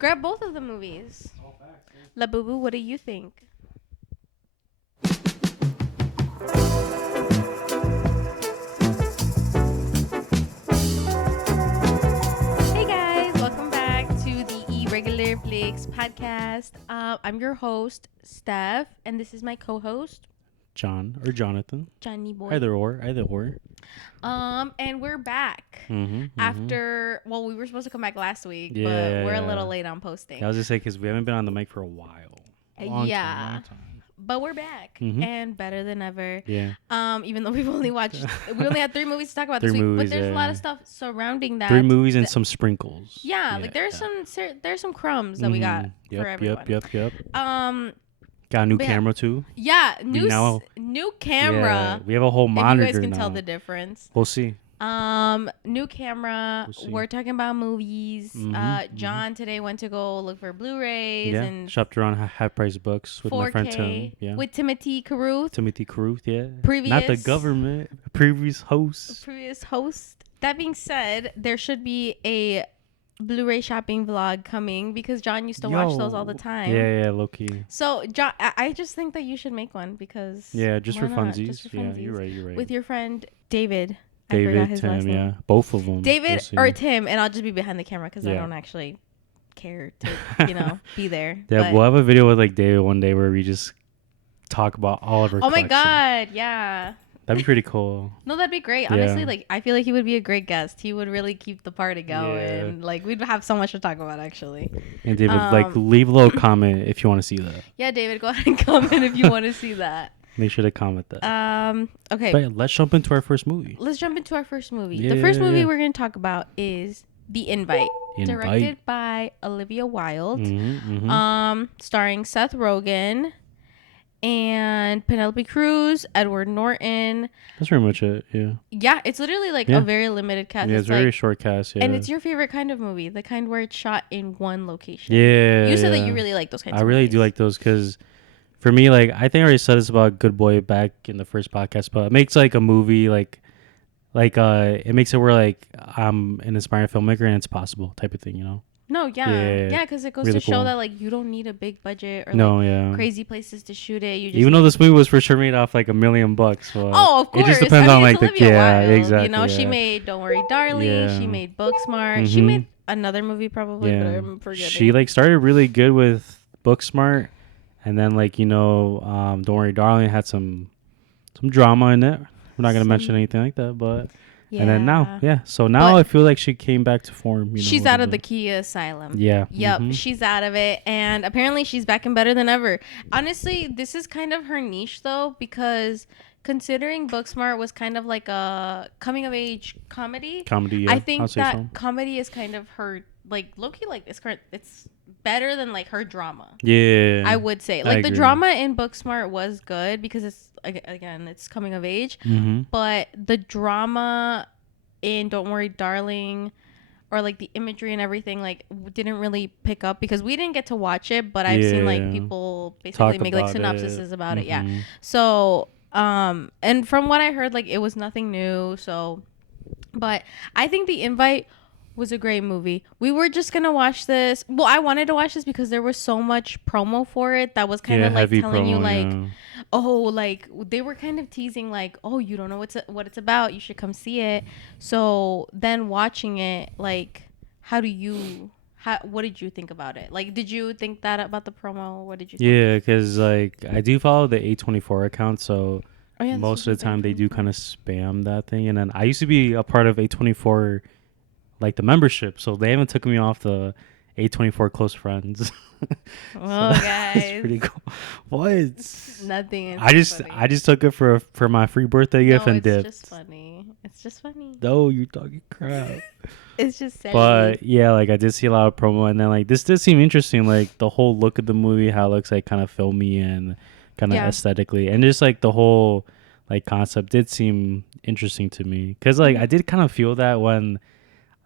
Grab both of the movies. La Boo Boo, what do you think? Hey guys, welcome back to the IrregularFlicks podcast. I'm your host, Steph, and this is my co-host, John or Jonathan. Johnny Boy. Either or. And we're back after. Well, we were supposed to come back last week, but we're a little late on posting. I was just saying because we haven't been on the mic for a while. Long time. But we're back and better than ever. Yeah. Even though we only had 3 movies to talk about this week, but there's a lot of stuff surrounding that. 3 movies and some sprinkles. Yeah, like there's some crumbs that we got for everyone. Yep. Got a new camera too. Yeah, new camera. Yeah, we have a whole monitor now. If you guys can tell the difference. We'll see. New camera. We're talking about movies. John today went to go look for Blu-rays and shopped around half price books with 4K, my friend Tim. Yeah. With Timothy Caruth. Yeah. Previous. Not the government. Previous host. That being said, there should be a Blu-ray shopping vlog coming because John used to watch those all the time. Yeah, low key. So John, I just think that you should make one because just for funsies. Yeah, you're right. With your friend David, Tim, yeah, both of them. David or Tim, and I'll just be behind the camera because I don't actually care to, be there. Yeah, but we'll have a video with like David one day where we just talk about all of our. Oh my god, yeah. That'd be pretty cool. No, that'd be great. Honestly, like I feel like he would be a great guest. He would really keep the party going. Yeah. Like we'd have so much to talk about actually. And David, leave a little comment if you want to see that. Yeah, David, go ahead and comment if you want to see that. Make sure to comment that. Okay. But let's jump into our first movie. The first movie we're going to talk about is The Invite. Directed by Olivia Wilde. Starring Seth Rogen and Penelope Cruz, Edward Norton. That's pretty much it, yeah. Yeah, it's literally like a very limited cast. Yeah, it's very short cast, yeah. And it's your favorite kind of movie, the kind where it's shot in one location. Yeah. You said that you really like those kinds of movies. I really do like those because for me, like, I think I already said this about Good Boy back in the first podcast, but it makes like a movie like it makes it where like I'm an aspiring filmmaker and it's possible type of thing, you know? No, yeah, because it goes really to show that like you don't need a big budget or crazy places to shoot it. You just even though this movie was for sure made off like $1 million bucks. So of course, it just depends on like the Wilde, exactly. You know, she made Don't Worry, Darling. She made Booksmart. She made another movie probably, but I'm forgetting. She like started really good with Booksmart, and then like Don't Worry, Darling had some drama in it. We're not gonna mention anything like that, but. Yeah. And then now, so now I feel like she came back to form. She's out of the Kia asylum. Yeah. Yep, she's out of it, and apparently she's back and better than ever. Honestly, this is kind of her niche though, because considering Booksmart was kind of like a coming of age comedy. Yeah. I think that comedy is kind of her like low-key, like it's better than like her drama. Yeah. I would say like the drama in Booksmart was good because it's again it's coming of age, but the drama in Don't Worry, Darling, or like the imagery and everything like didn't really pick up because we didn't get to watch it, but I've seen like people basically make like synopsises about it. Yeah. So and from what I heard, like it was nothing new. So, but I think The Invite was a great movie. We were just gonna watch this. Well, I wanted to watch this because there was so much promo for it that was kind of like telling you like, oh, like they were kind of teasing like, oh, you don't know what it's about. You should come see it. So then watching it, like, what did you think about it? Like, did you think that about the promo? What did you think? Yeah, because like I do follow the A24 account, so most of the time they do kind of spam that thing. And then I used to be a part of A24. Like the membership, so they haven't took me off the A24 close friends. Oh, guys, it's pretty cool. What? Nothing. I just took it for my free birthday gift and dipped. It's just funny. No, you're talking crap. It's just sad. But yeah, like I did see a lot of promo, and then like this did seem interesting. Like the whole look of the movie, how it looks like kind of filmy and kind of aesthetically, and just like the whole like concept did seem interesting to me because like I did kind of feel that when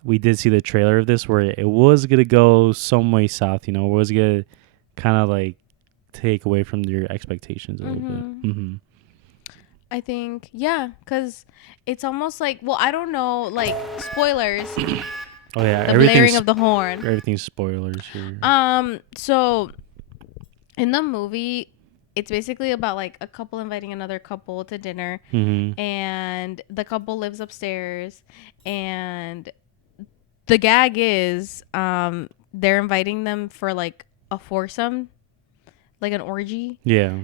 we did see the trailer of this where it was going to go some way south, it was going to kind of like take away from your expectations a little bit. I think, because it's almost like, well, I don't know, like, spoilers. Oh yeah, The blaring of the horn. Everything's spoilers here. So in the movie, it's basically about like a couple inviting another couple to dinner, and the couple lives upstairs, and the gag is they're inviting them for like a foursome, like an orgy. Yeah.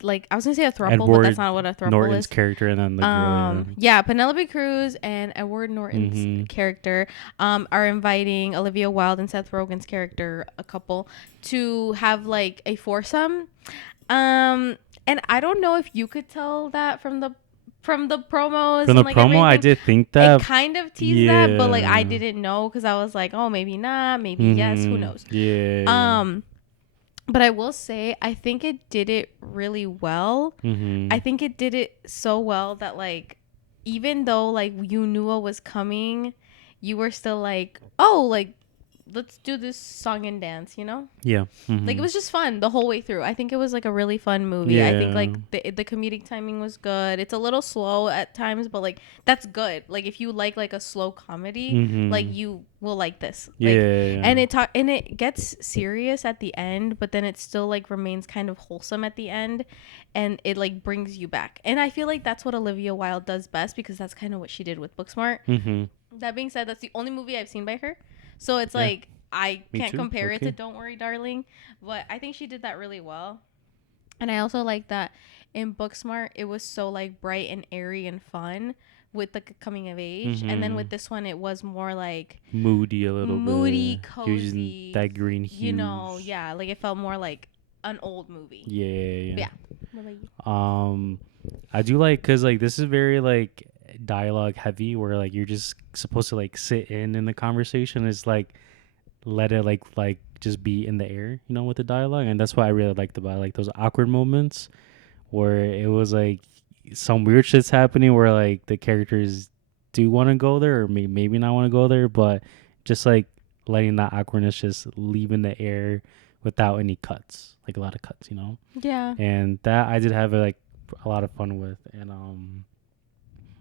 Like I was gonna say a throuple, but that's not what a throuple Norton's is. character and then the girl. Yeah, Penelope Cruz and Edward Norton's character are inviting Olivia Wilde and Seth Rogen's character, a couple, to have like a foursome. And I don't know if you could tell that from the promos. From the promo, everything. I did think that. It kind of teased that, but like I didn't know because I was like, oh, maybe not, maybe yes, who knows? Yeah. But I will say, I think it did it really well. I think it did it so well that like, even though like you knew what was coming, you were still like, oh, like let's do this song and dance, you know? Yeah. Like it was just fun the whole way through. I think it was like a really fun movie. Yeah. I think like the comedic timing was good. It's a little slow at times, but like that's good. Like if you like a slow comedy, like you will like this. Like, and it gets serious at the end, but then it still like remains kind of wholesome at the end, and it like brings you back. And I feel like that's what Olivia Wilde does best, because that's kind of what she did with Booksmart. That being said, that's the only movie I've seen by her. So it's like I can't compare it to Don't Worry, Darling, but I think she did that really well. And I also like that in Booksmart, it was so like bright and airy and fun with the coming of age. And then with this one, it was more like moody, a little bit. Cozy. Using that green hue. You know, yeah. Like it felt more like an old movie. Yeah. What about you? I do like, because like this is very like dialogue heavy, where like you're just supposed to like sit in the conversation. It's like let it like just be in the air, you know, with the dialogue. And that's what I really liked about it. Like those awkward moments where it was like some weird shit's happening, where like the characters do want to go there or maybe not want to go there, but just like letting that awkwardness just leave in the air without any cuts, like a lot of cuts, you know. Yeah. And that I did have like a lot of fun with. And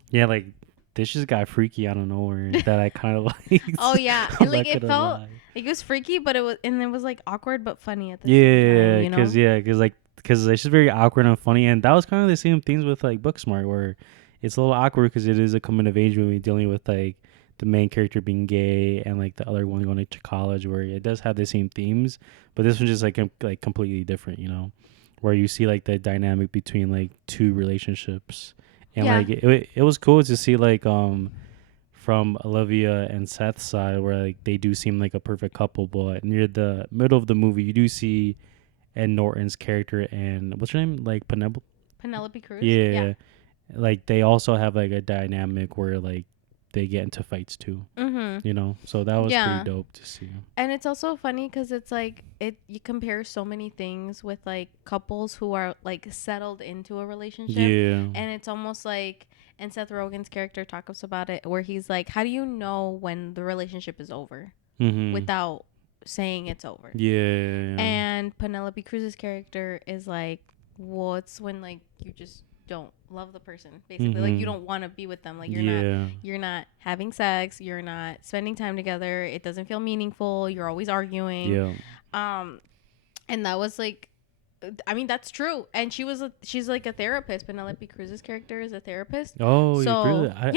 yeah, like this just got freaky out of nowhere that I kind of liked. Oh yeah, and like it felt like it was freaky, but it was like awkward but funny at the same time. Because it's just very awkward and funny, and that was kind of the same things with like Booksmart, where it's a little awkward because it is a coming of age movie dealing with like the main character being gay and like the other one going to college, where it does have the same themes, but this one's just like completely different, you know, where you see like the dynamic between like two relationships. And like it was cool to see like from Olivia and Seth's side, where like they do seem like a perfect couple, but near the middle of the movie you do see Ed Norton's character and what's her name, like Penelope Cruz. Yeah, like they also have like a dynamic where like they get into fights too. You know, so that was pretty dope to see. And it's also funny because it's like you compare so many things with like couples who are like settled into a relationship, and it's almost like, and Seth Rogen's character talks about it, where he's like, how do you know when the relationship is over without saying it's over? And Penelope Cruz's character is like, well, it's when like you just don't love the person, basically. Like you don't want to be with them, like you're not having sex, you're not spending time together, it doesn't feel meaningful, you're always arguing. And that was like, I mean, that's true. And she's like a therapist. Penelope Cruz's character is a therapist. Oh, so really? I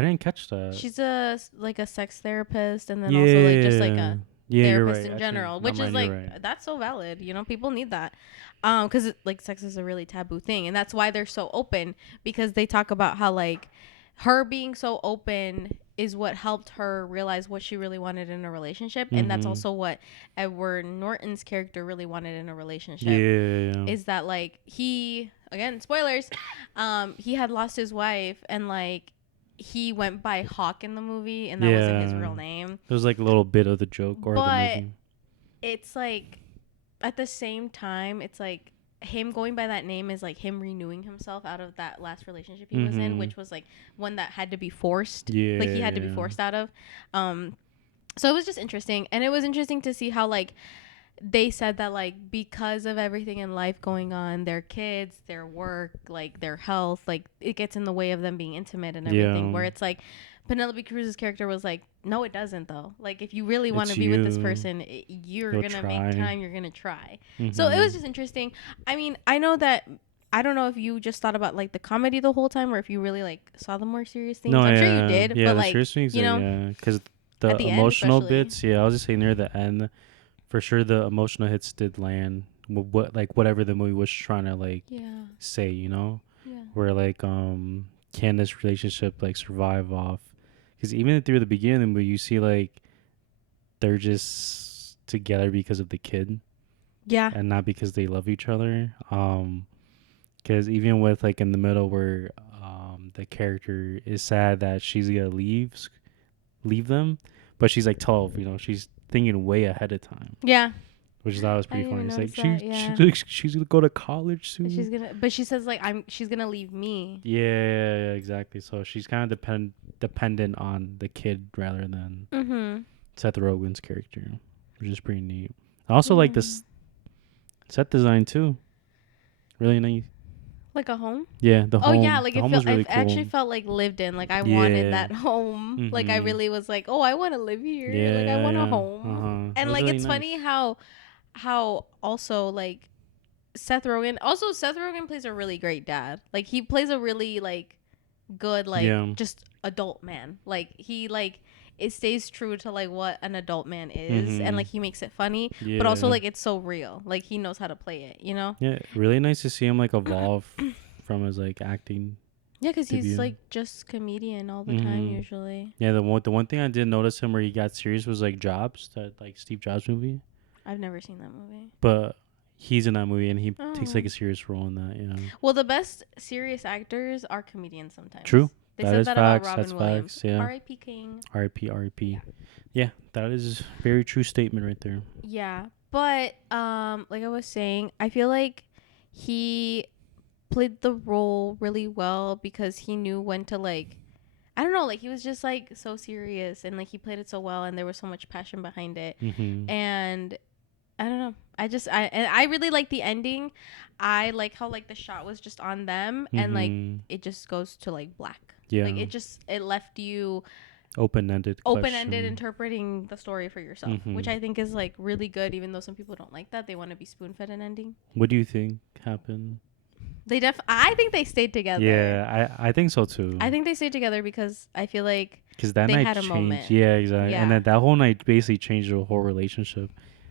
didn't catch that. She's a sex therapist, and then also like just like a therapist in general, which is like that's so valid, you know. People need that because like sex is a really taboo thing, and that's why they're so open, because they talk about how like her being so open is what helped her realize what she really wanted in a relationship. And that's also what Edward Norton's character really wanted in a relationship. Is that like he, again, spoilers, he had lost his wife, and like he went by Hawk in the movie, and that wasn't his real name. It was like a little bit of the joke or the movie. It's like at the same time, it's like him going by that name is like him renewing himself out of that last relationship he was in, which was like one that had to be forced. Like he had to be forced out of. So it was just interesting, and it was interesting to see how like they said that like because of everything in life going on, their kids, their work, like their health, like it gets in the way of them being intimate and everything. Where it's like Penelope Cruz's character was like, no, it doesn't though. Like, if you really want to It's be with this you. person, you're You'll gonna make try. time. You're gonna try. So it Mm-hmm. was just interesting. I mean, I know that. I don't know if you just thought about like the comedy the whole time, or if you really like saw the more serious themes. No, I'm sure you yeah, did, yeah. but The like, serious things, you know, yeah, because at the the end emotional especially. bits, yeah. I was just saying near the end, for sure, the emotional hits did land. What like whatever the movie was trying to like Yeah. say, Yeah. where like can this relationship like survive off? Because even through the beginning of the movie, you see like they're just together because of the kid Yeah. and not because they love each other. Because even with like in the middle where the character is sad that she's gonna leave them, but she's like 12. She's thinking way ahead of time, Yeah. which I thought was I pretty didn't funny. even It's notice like that. Yeah. she's gonna go to college soon. But she says like she's gonna leave me. Yeah, exactly. So she's kind of dependent on the kid rather than Mm-hmm. Seth Rogen's character, which is pretty neat. I also like this set design too. Really nice. Like a home? Yeah, the Oh yeah, home. like The it home felt. was I really actually cool. felt like lived in. Like I wanted Yeah. that home. Like I Mhm. really was like, oh, I want to live here. Like I Yeah, want a yeah. home. It And was like really it's nice. funny how also like Seth Rogen. Also Seth Rogen plays a really great dad. Like he plays a really like good like Yeah. just adult man. Like he like it stays true to like what an adult man is, and Mhm. like he makes it funny, but also Yeah. like it's so real. Like he knows how to play it, you know? Yeah, really nice to see him like evolve from his like acting Yeah, because he's debut. like just comedian all the time Mhm. usually. Yeah, the one thing I did notice him where he got serious was like Jobs, that like Steve Jobs movie. I've never seen that movie. But he's in that movie and he takes like Oh. a serious role in that, Well, the best serious actors are comedians sometimes. True. They That said is that about facts. That's Robin Williams. facts. Yeah. R.I.P. King. R.I.P. R.I.P. Yeah. Yeah, that is very true statement right there. Yeah, but like I was saying, I feel like he played the role really well because he knew when to like I don't know, like he was just like so serious and like he played it so well and there was so much passion behind it. Mhm. And I don't know. I really like the ending. I like how like the shot was just on them and like Mhm. it just goes to like black. Yeah. Like it left you Open-ended open-ended question. interpreting the story for yourself, which Mhm. I think is like really good even though some people don't like that. They want to be spoon-fed an ending. What do you think happened? I think they stayed together. Yeah, I think so too. I think they stayed together because I feel like Because that they night had a changed. moment. Yeah, exactly. Yeah. And then that whole night basically changed the whole relationship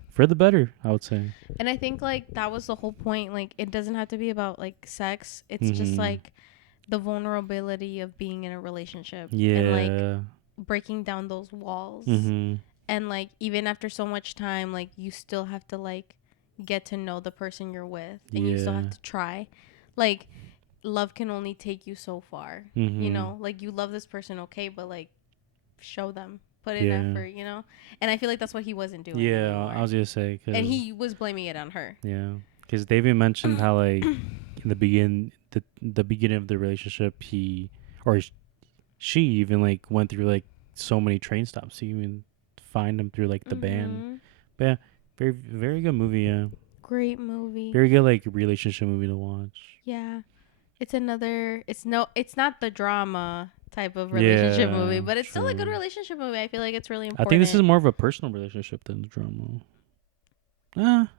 for the better, I would say. And I think like that was the whole point. Like it doesn't have to be about like sex. It's just Mhm. like the vulnerability of being in a relationship and like Yeah. breaking down those walls. Mhm. And like even after so much time, like you still have to like get to know the person you're with and you still Yeah. have to try. Like love can only take you so far. You Mhm. know, like you love this person, okay, but like show them, put in Yeah. effort, you know. And I feel like that's what he wasn't doing Yeah, anymore. I was gonna say, And he was blaming it on her. yeah, because they even mentioned how like in the beginning of the relationship, he or she even like went through like so many train stops to even find him through like the band. But yeah, very very good movie. Yeah, Great movie. very good like relationship movie to watch. Yeah. It's not the drama type of relationship Yeah, movie, but it's still a good true. relationship movie. I feel like it's really I important. think this is more of a personal relationship than the drama.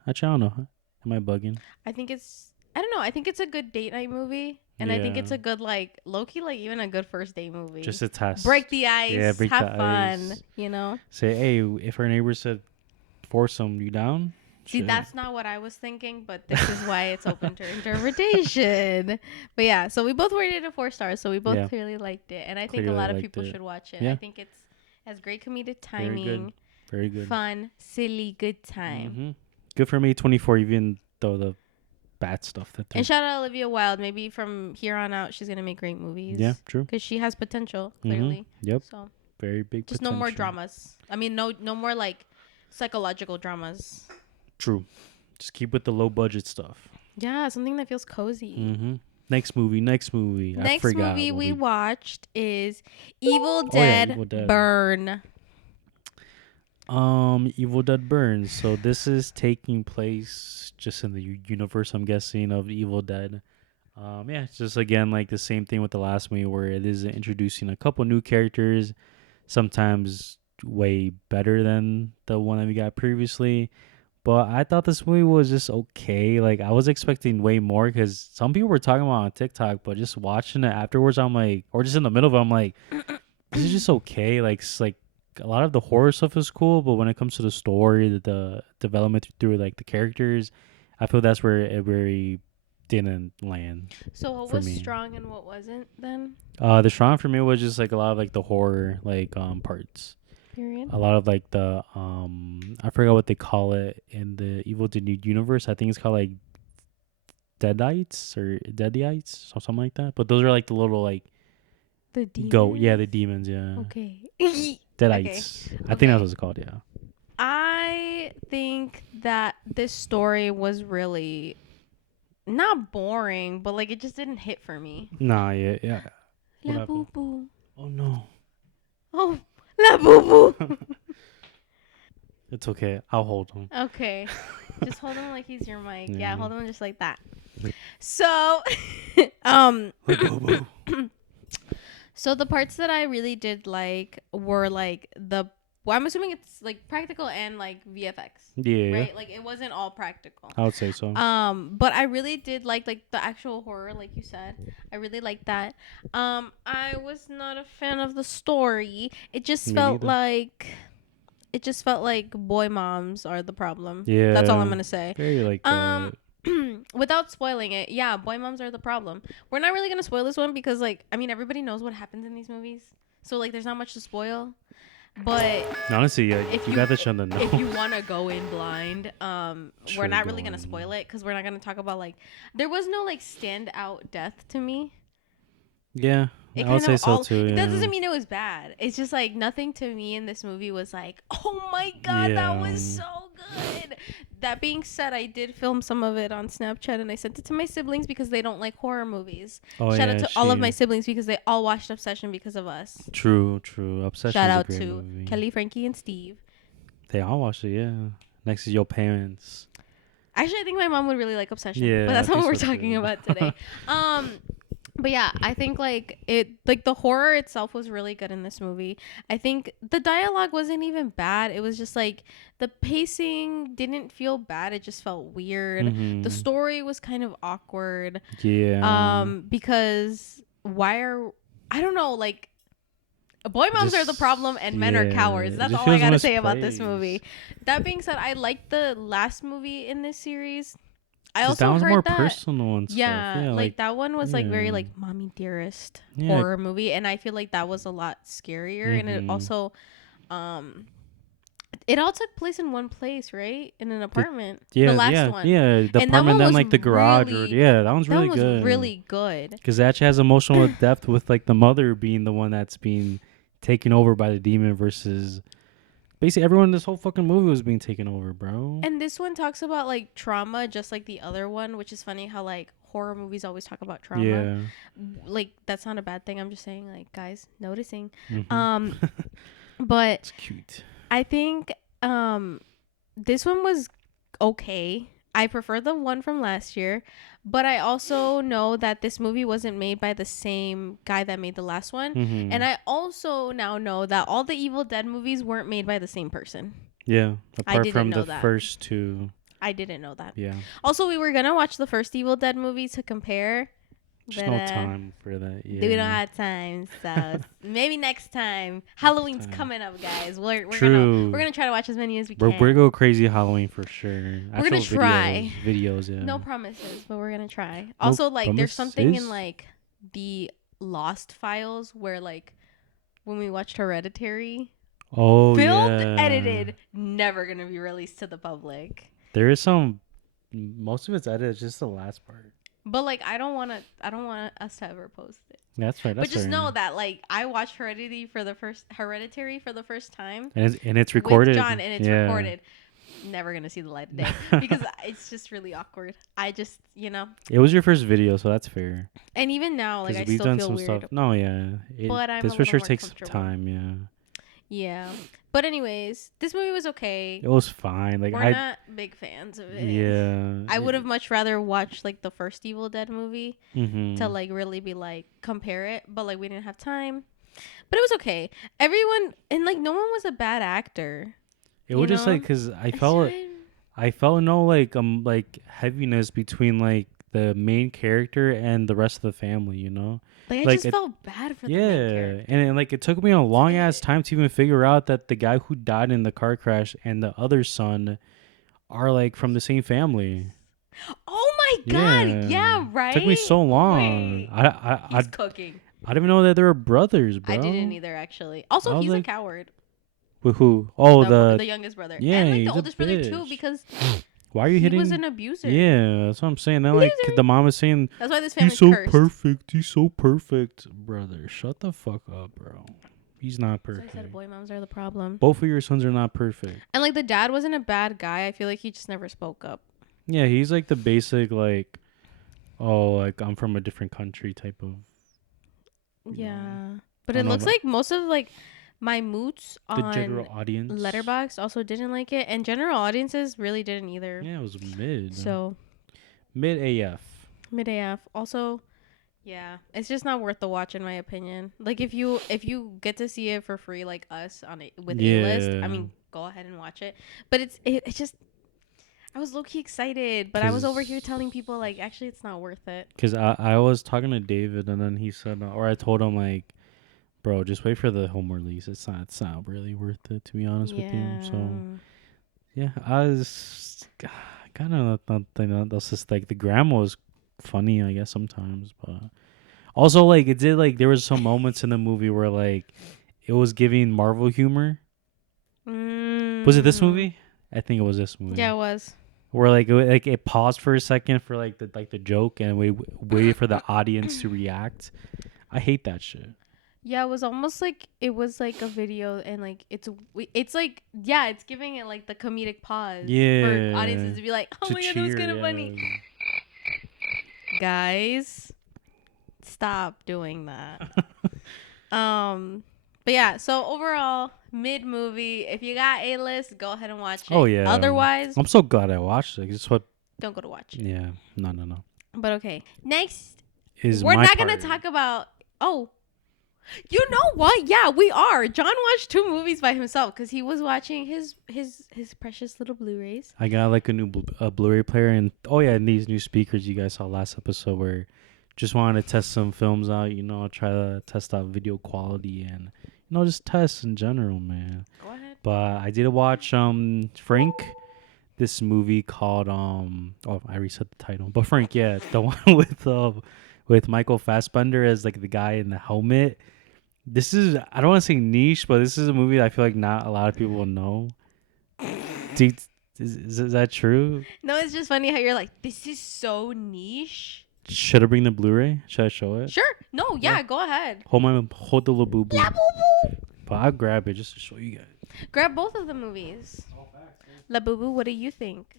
Actually, I don't know. Am I bugging? I don't know. I think it's a good date night movie. And I think it's Yeah. a good like low key like even a good first date movie. Just a test. Break the ice. Yeah, break have the fun. ice. You know? Say, hey, if our neighbor said foursome, you down? See, Shit. that's not what I was thinking, but this is why it's open to interpretation. But yeah, so we both rated it 4 stars, so we both clearly liked it, and I think a Clearly lot of liked people it. should watch it. Yeah. I think has great comedic timing, Very good. fun, silly, good time. Mm-hmm. Good for me, 24, even though the bad stuff that And shout out Olivia Wilde. Maybe from here on out, she's gonna make great movies. Yeah, true. Because she has potential, clearly. Yep. So Very big just potential. no more dramas. I mean, no more like psychological dramas. True. Just keep with the low budget stuff. Yeah, something that feels cozy. Mm-hmm. Next movie. Next movie we watched is Evil Dead, Evil Dead. Burn. Evil Dead Burns. So this is taking place just in the universe, I'm guessing, of Evil Dead. Yeah, it's just again like the same thing with the last movie where it is introducing a couple new characters, sometimes way better than the one that we got previously. But I thought this movie was just okay. Like I was expecting way more because some people were talking about it on TikTok, but just watching it afterwards, I'm like, or just in the middle of it, I'm like, this is just okay. Like a lot of the horror stuff is cool, but when it comes to the story, the development through like the characters, I feel that's where it really didn't land So what for was me. strong and what wasn't then? The strong for me was just like a lot of like the horror like parts. Period. A lot of like the I forgot what they call it in the Evil Dead universe. I think it's called like Deadites or Deadites or something like that. But those are like the little like The demons. goat. Yeah, the demons. Yeah. Okay. Deadites. Okay. I think that's what it's called. Yeah. I think that this story was really not boring, but like it just didn't hit for me. Nah. Yeah. Yeah. What La boo happened? boo. Oh no. Oh, la boo boo. It's okay. I'll hold him. Okay. Just hold him like he's your mic. Yeah, Yeah. hold him just like that. So, um, so the parts that I really did like were like well, I'm assuming it's like practical and like VFX. Yeah. Right? Like it wasn't all practical. I would say so. But I really did like the actual horror, like you said. I really liked that. I was not a fan of the story. It just Me felt neither. like boy moms are the problem. Yeah. That's all I'm gonna say. Very like that. Without spoiling it, yeah, boy moms are the problem. We're not really gonna spoil this one because like I mean everybody knows what happens in these movies. So like there's not much to spoil. But Honestly, yeah, if you got the show to know. if you want to go in blind, we're not really going. gonna spoil it because we're not gonna talk about like there was no like standout death to me. Yeah, It I would kind say of so too. Yeah. That doesn't mean it was bad. It's just like nothing to me in this movie was like, oh my god, that was so good. That being said, I did film some of it on Snapchat and I sent it to my siblings because they don't like horror movies. Oh, Shout yeah, out to all of my siblings because they all watched Obsession because of us. True. Obsession Shout is a out great to movie. Kelly, Frankie, and Steve. They all watched it, yeah. Next to your parents. Actually, I think my mom would really like Obsession. Yeah, But that's I not what we're think so, talking too. about today. But yeah, I think like the horror itself was really good in this movie. I think the dialogue wasn't even bad. It was just like the pacing didn't feel bad. It just felt weird. Mhm. The story was kind of awkward. Yeah. Because I don't know, like boy moms are the problem and men are cowards. That's all I gotta say about this movie. That being said, I liked the last movie in this series. I also that was heard more that personal and yeah, stuff. Yeah, like that one was like very yeah. like mommy dearest Yeah. horror movie, and I feel like that was a lot scarier, and it Mhm. also, it all took place in one place, right? In an apartment. Yeah, the last yeah, one. yeah. The And that apartment, one then was like the garage, really- yeah, that one's That really one was good. really good. Because it actually has emotional depth with like the mother being the one that's being taken over by the demon versus basically everyone in this whole fucking movie was being taken over, bro. And this one talks about like trauma, just like the other one, which is funny how like horror movies always talk about trauma. Yeah. Like that's not a bad thing. I'm just saying, like guys, noticing. Mhm. But It's cute. I think this one was okay. I prefer the one from last year, but I also know that this movie wasn't made by the same guy that made the last one. Mhm. And I also now know that all the Evil Dead movies weren't made by the same person. Yeah, apart didn't from know the that. first two. I didn't know that. Yeah. Also, we were gonna watch the first Evil Dead movie to compare. Just but, no time for that. Yeah. We don't have time, so maybe next time. Halloween's time. coming up, guys. We're True. gonna try to watch as many as we We're can. go crazy Halloween for sure. We're gonna Actual try. videos, yeah. No promises, but we're gonna try. Also, like, there's something in like the Lost Files where like when we watched Hereditary, Oh, filmed, yeah. edited, never gonna be released to the public. There is some. Most of it's edited. Just the last part. But like, I don't want us to ever post it. That's right. That's But just fair. know that like I watched Hereditary for the first time. And it's recorded. With John, and it's recorded. Never gonna see the light of day because it's just really awkward. I just, It was your first video, so that's fair. And even now, like I We've still done feel some weird. stuff. No, yeah. But I'm this a for little sure more takes comfortable. time. Yeah. Yeah. But anyways, this movie was okay. It was fine. Like We're not big fans of it. Yeah. I would have much rather watched like the first Evil Dead movie to Mm-hmm. like really be like compare it, but like we didn't have time. But it was okay. Everyone and like no one was a bad actor. It was just like because I felt no like heaviness between like the main character and the rest of the family. You know, like I like just felt bad for the main yeah, character. and like it took me a long ass time to even figure out that the guy who died in the car crash and the other son are like from the same family. Oh my god! Yeah, Yeah, it took me right. so long. Wait, I he's cooking. I didn't even know that they were brothers, I didn't bro. either, actually. I Also, was he's a like, coward. with who? Oh, The youngest brother, yeah, and like the he's a oldest brother too, bitch. because Why are you he hitting? was an abuser. Yeah, that's what I'm saying. Then like Loser. the mom is saying, That's why this he's family's so cursed. perfect. He's so perfect, brother. Shut the fuck up, bro. He's not So I perfect. said boy moms are the problem. Both of your sons are not perfect. And like the dad wasn't a bad guy. I feel like he just never spoke up. Yeah, he's like the basic like, oh, like I'm from a different country type of. Yeah, but I it don't know, looks like most of like my moots the on general audience. Letterboxd also didn't like it, and general audiences really didn't either. Yeah, it was mid. So Mid AF. mid AF. Also, yeah, it's just not worth the watch in my opinion. Like if you get to see it for free, like us on it with A List, I mean, go ahead and watch it. But it's just. I was low key excited, but I was over here telling people like actually it's not worth it. Cause I was talking to David and then he said, or I told him like, bro, just wait for the home release. It's not really worth it to be honest with you. So yeah, I was kind of not that's just like the grandma was funny, I guess sometimes, but also like it did like there was some moments in the movie where like it was giving Marvel humor. Was it this movie? I think it was this movie. Yeah, it was. Where like it paused for a second for like the joke and we waited for the audience to react. I hate that shit. Yeah, it was almost like it was like a video and like it's like yeah, it's giving it like the comedic pause for audiences to be like, oh my god, that was kind of funny. Guys, stop doing that. But yeah, so overall, mid movie. If you got A List, go ahead and watch it. Oh yeah. Otherwise, I'm so glad I watched it. It's what. Don't go to watch it. Yeah. No. But okay, next Is we're my not part. gonna talk about. Oh, you know what? Yeah, we are. John watched 2 movies by himself because he was watching his precious little Blu-rays. I got like a new Blu-ray player and and these new speakers you guys saw last episode where just wanted to test some films out. You know, try to test out video quality and just test in general, man. Go ahead. But I did watch Frank, this movie called I reset the title. But Frank, yeah, the one with Michael Fassbender as like the guy in the helmet. This is I don't want to say niche, but this is a movie that I feel like not a lot of people will know. Dude, is that true? No, it's just funny how you're like, this is so niche. Should I bring the Blu-ray? Should I show it? Sure. No, yeah. Go ahead. Hold the Labubu. Labubu. But I'll grab it just to show you guys. Grab both of the movies. Labubu, what do you think?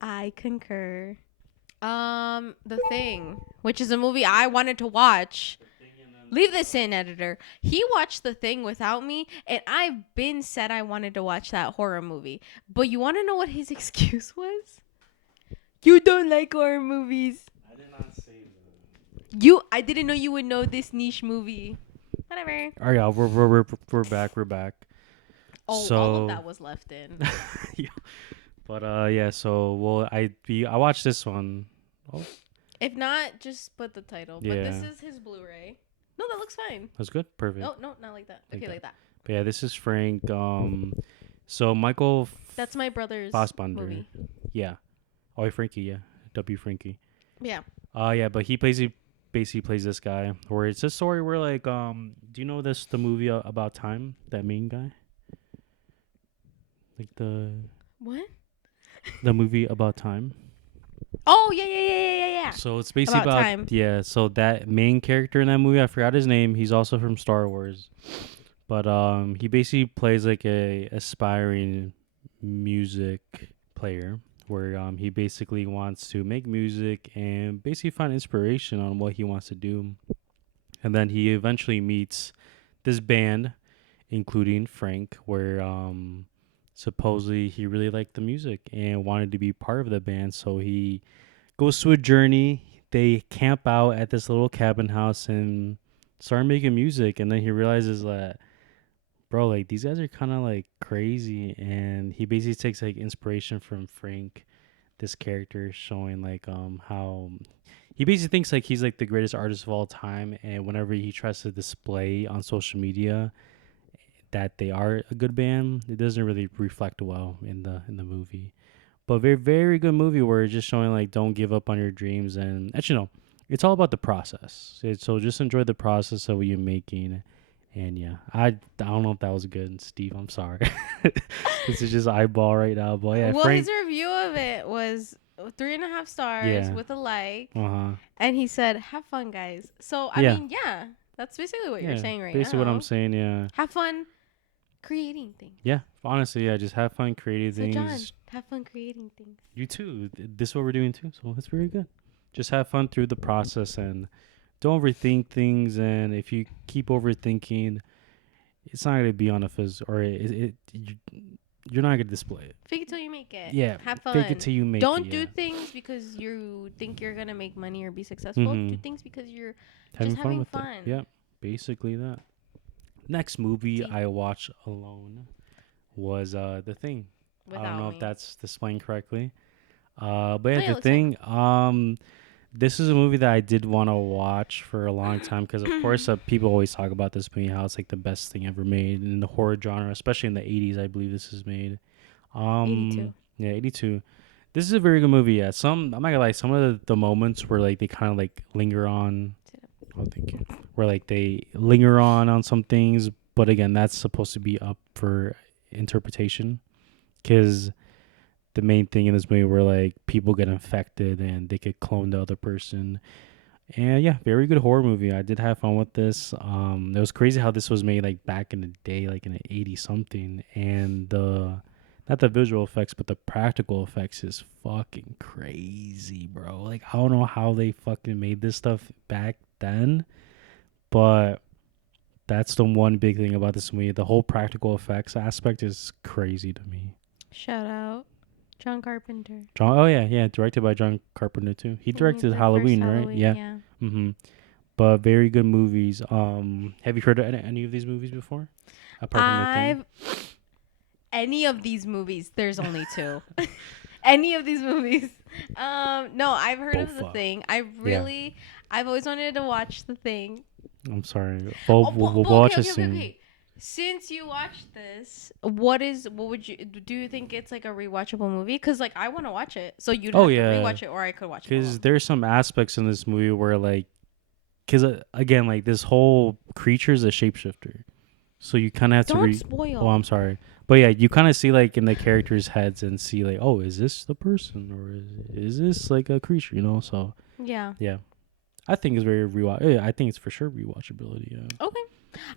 I concur. The Thing, which is a movie I wanted to watch. Leave this in, editor. He watched The Thing without me, and I've been said I wanted to watch that horror movie. But you want to know what his excuse was? You don't like horror movies. I did not say that. I didn't know you would know this niche movie. Whatever. All right, we're back. We're back. Oh, so, all of that was left in. Yeah. But yeah. So I watched this one. Oh. If not, just put the title. Yeah. But this is his Blu-ray. No, that looks fine. That's good. Perfect. Oh, no, not like that. Okay, like that. But yeah, this is Frank. So Michael. That's my brother's Fassbender. movie. Yeah. Oh, Frankie. Yeah. W. Frankie. Yeah. Yeah, but he basically plays this guy. Where it's a story where like do you know the movie About Time? That main guy. Like What? The movie About Time. Oh yeah. So it's basically about time. Yeah. So that main character in that movie, I forgot his name. He's also from Star Wars, but he basically plays like a aspiring music player, where he basically wants to make music and basically find inspiration on what he wants to do, and then he eventually meets this band including Frank, where supposedly he really liked the music and wanted to be part of the band. So he goes to a journey. They camp out at this little cabin house and start making music. And then he realizes that, bro, like these guys are kind of like crazy. And he basically takes like inspiration from Frank, this character, showing like how he basically thinks like he's like the greatest artist of all time. And whenever he tries to display on social media that they are a good band, it doesn't really reflect well in the movie. But very, very good movie where it's just showing like don't give up on your dreams. And actually no, it's all about the process. So just enjoy the process of what you're making. And yeah, I don't know if that was good, Steve. I'm sorry. This is just eyeball right now, but yeah, Well, Frank. his review of it was 3.5 stars Yeah. with a like, Uh-huh. and he said, "Have fun, guys." So I Yeah. mean, yeah, that's basically what you're Yeah. saying right Basically what I'm now. saying, yeah. Have fun creating things. Yeah. Honestly, yeah, just have fun creating So John, things. have fun creating things. You too. This is what we're doing too. So it's very good. Just have fun through the process and don't overthink things. And if you keep overthinking, it's not gonna be on a fizz or you're not gonna display it. Fake it till you make it. Yeah, Have fun. fake it till you make Don't it. do Yeah. things because you think you're gonna make money or be successful. Mm-hmm. Do things because you're Having just fun having with fun. it. Yeah, basically that. Next movie Deep. I watched alone was The Thing. I don't know if that's displaying correctly. But yeah, Yeah, The Thing. This is a movie that I did want to watch for a long time because, of course, people always talk about this movie, how it's like the best thing ever made in the horror genre, especially in the 80s. I believe this is made. 82. Yeah, 82. This is a very good movie. Yeah, I'm not gonna lie, some of the moments where like they kind of like linger on. Oh, thank you. Where like they linger on some things, but again, that's supposed to be up for interpretation because the main thing in this movie where like people get infected and they could clone the other person. And yeah, very good horror movie. I did have fun with this. It was crazy how this was made like back in the day, like in the 80 something, and the not the visual effects, but the practical effects is fucking crazy, bro. Like I don't know how they fucking made this stuff back then, but that's the one big thing about this movie. The whole practical effects aspect is crazy to me. Shout out John Carpenter. Oh yeah, directed by John Carpenter too. He directed Halloween, right? Yeah. Mm-hmm. But very good movies. Have you heard of any of these movies before? Apart from The Thing? Any of these movies, there's only two. Any of these movies. No, I've heard of The Thing. I've always wanted to watch The Thing. I'm sorry. We'll watch it soon. Okay. Since you watched this, what would you do? You think it's like a rewatchable movie? Because like I want to watch it, so you'd have to rewatch it, or I could watch it. Because there's some aspects in this movie where like, because again, like this whole creature is a shapeshifter, so you kind of have Don't spoil. Oh, I'm sorry, but yeah, you kind of see like in the characters' heads and see like, oh, is this the person or is this like a creature? You know, so yeah. I think it's very rewatch. I think it's for sure rewatchability. Yeah. Okay.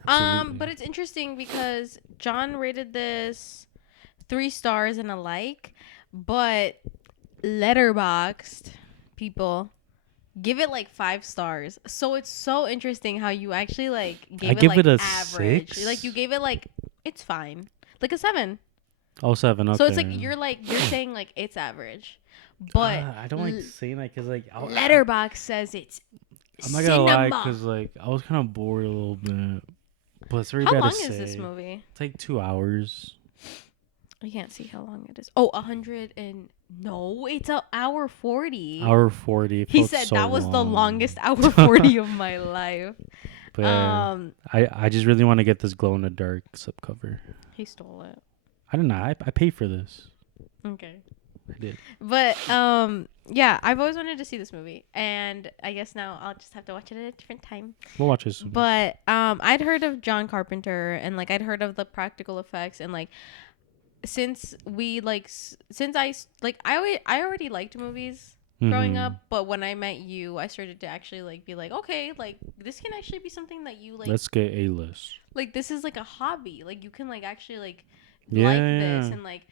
Absolutely. But it's interesting because John rated this 3 stars and a like, but Letterboxd people give it like 5 stars. So it's so interesting how you actually like gave it a average. 6? Like you gave it like it's fine, like a 7. Oh, 7. Okay. So it's like you're saying like it's average, but I don't like saying that because like Letterboxd says it's. I'm not gonna lie, because like I was kind of bored a little bit, but it's very bad to say. How long is this movie? It's like 2 hours. I can't see how long it is. Oh, 100 and no, it's an hour 40. Hour 40. He said so that was long. The longest hour 40 of my life. But I just really want to get this glow in the dark slipcover. He stole it. I don't know. I paid for this. Okay. I did. But yeah, I've always wanted to see this movie, and I guess now I'll just have to watch it at a different time. We'll watch this. But I'd heard of John Carpenter, and like I'd heard of the practical effects, and like since I already liked movies growing up, but when I met you, I started to actually like be like, okay, like this can actually be something that you like. Let's get A-list. Like this is like a hobby. Like you can like actually like this and like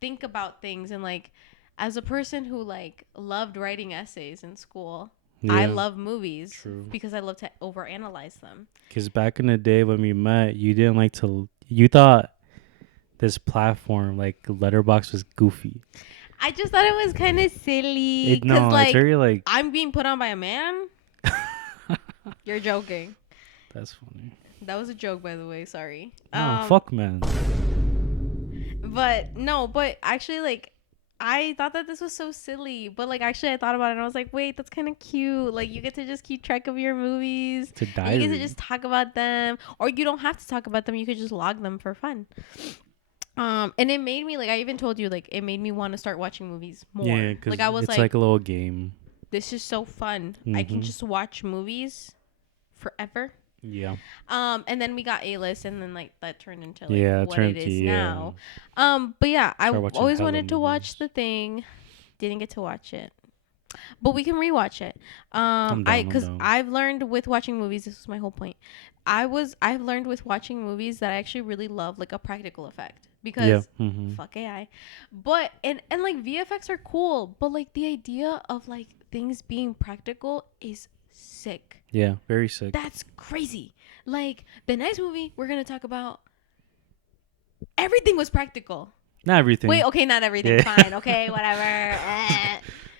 think about things, and like as a person who like loved writing essays in school, I love movies. True. Because I love to overanalyze them. Because back in the day when we met, you didn't like to. You thought this platform like Letterbox was goofy. I just thought it was kind of silly. No, like, it's very like. I'm being put on by a man. You're joking. That's funny. That was a joke, by the way. Sorry. No, fuck man. But no, but actually, like, I thought that this was so silly. But like, actually, I thought about it and I was like, wait, that's kind of cute. Like, you get to just keep track of your movies. It's a diary. You get to just talk about them, or you don't have to talk about them. You could just log them for fun. And it made me, like, I even told you, like, it made me want to start watching movies more. Yeah, because like, I was it's like a little game. This is so fun. I can just watch movies forever. Yeah. And then we got A-List, and then like that turned into like what it is now. But yeah, I always wanted to watch The Thing. Didn't get to watch it. But we can rewatch it. Because I've learned with watching movies, this was my whole point. I've learned with watching movies that I actually really love like a practical effect. Because fuck AI. But and like VFX are cool, but like the idea of like things being practical is sick. Yeah, very sick. That's crazy. Like the next movie we're gonna talk about, everything was practical. Not everything. Wait, okay, not everything. Yeah. Fine, okay, whatever.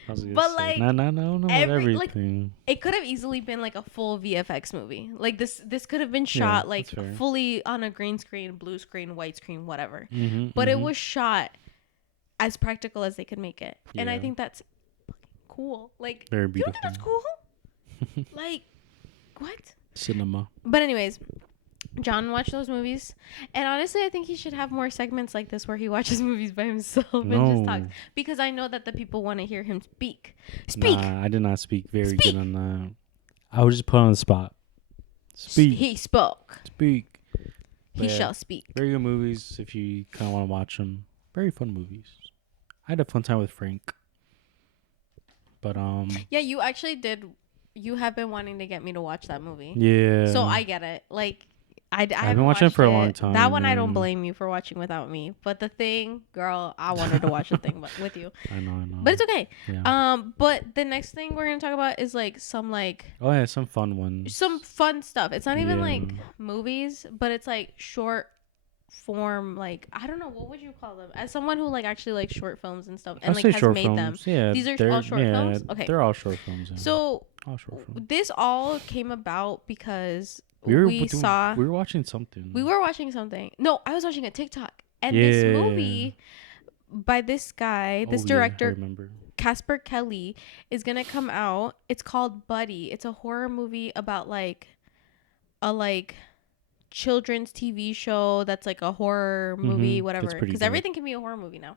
But say, like, no, everything. Like, it could have easily been like a full VFX movie. Like this could have been shot like fully on a green screen, blue screen, white screen, whatever. But it was shot as practical as they could make it, and I think that's cool. Like, very beautiful. You don't think that's cool? Like, what? Cinema. But anyways, John watched those movies, and honestly I think he should have more segments like this where he watches movies by himself and just talks, because I know that the people want to hear him speak. Nah, I did not speak very good on that. I was just put on the spot. Speak. He spoke. Speak. He shall speak. Very good movies if you kind of want to watch them. Very fun movies. I had a fun time with Frank. But yeah, you actually did. You have been wanting to get me to watch that movie. Yeah. So I get it. Like, I've been watching it for a long time. That one I don't blame you for watching without me. But The Thing, girl, I wanted to watch The Thing with you. I know. But it's okay. Yeah. But the next thing we're gonna talk about is like some like. Oh yeah, some fun ones. Some fun stuff. It's not even like movies, but it's like short form, like, I don't know, what would you call them, as someone who like actually likes short films and stuff and like has made films. them. Yeah, these are all short films. Okay, they're all short films. Yeah. So all short films. This all came about because we were watching something. No, I was watching a TikTok, and this movie by this guy, this director, Casper Kelly, is gonna come out. It's called Buddy. It's a horror movie about like a children's TV show that's like a horror movie, whatever, because everything can be a horror movie now.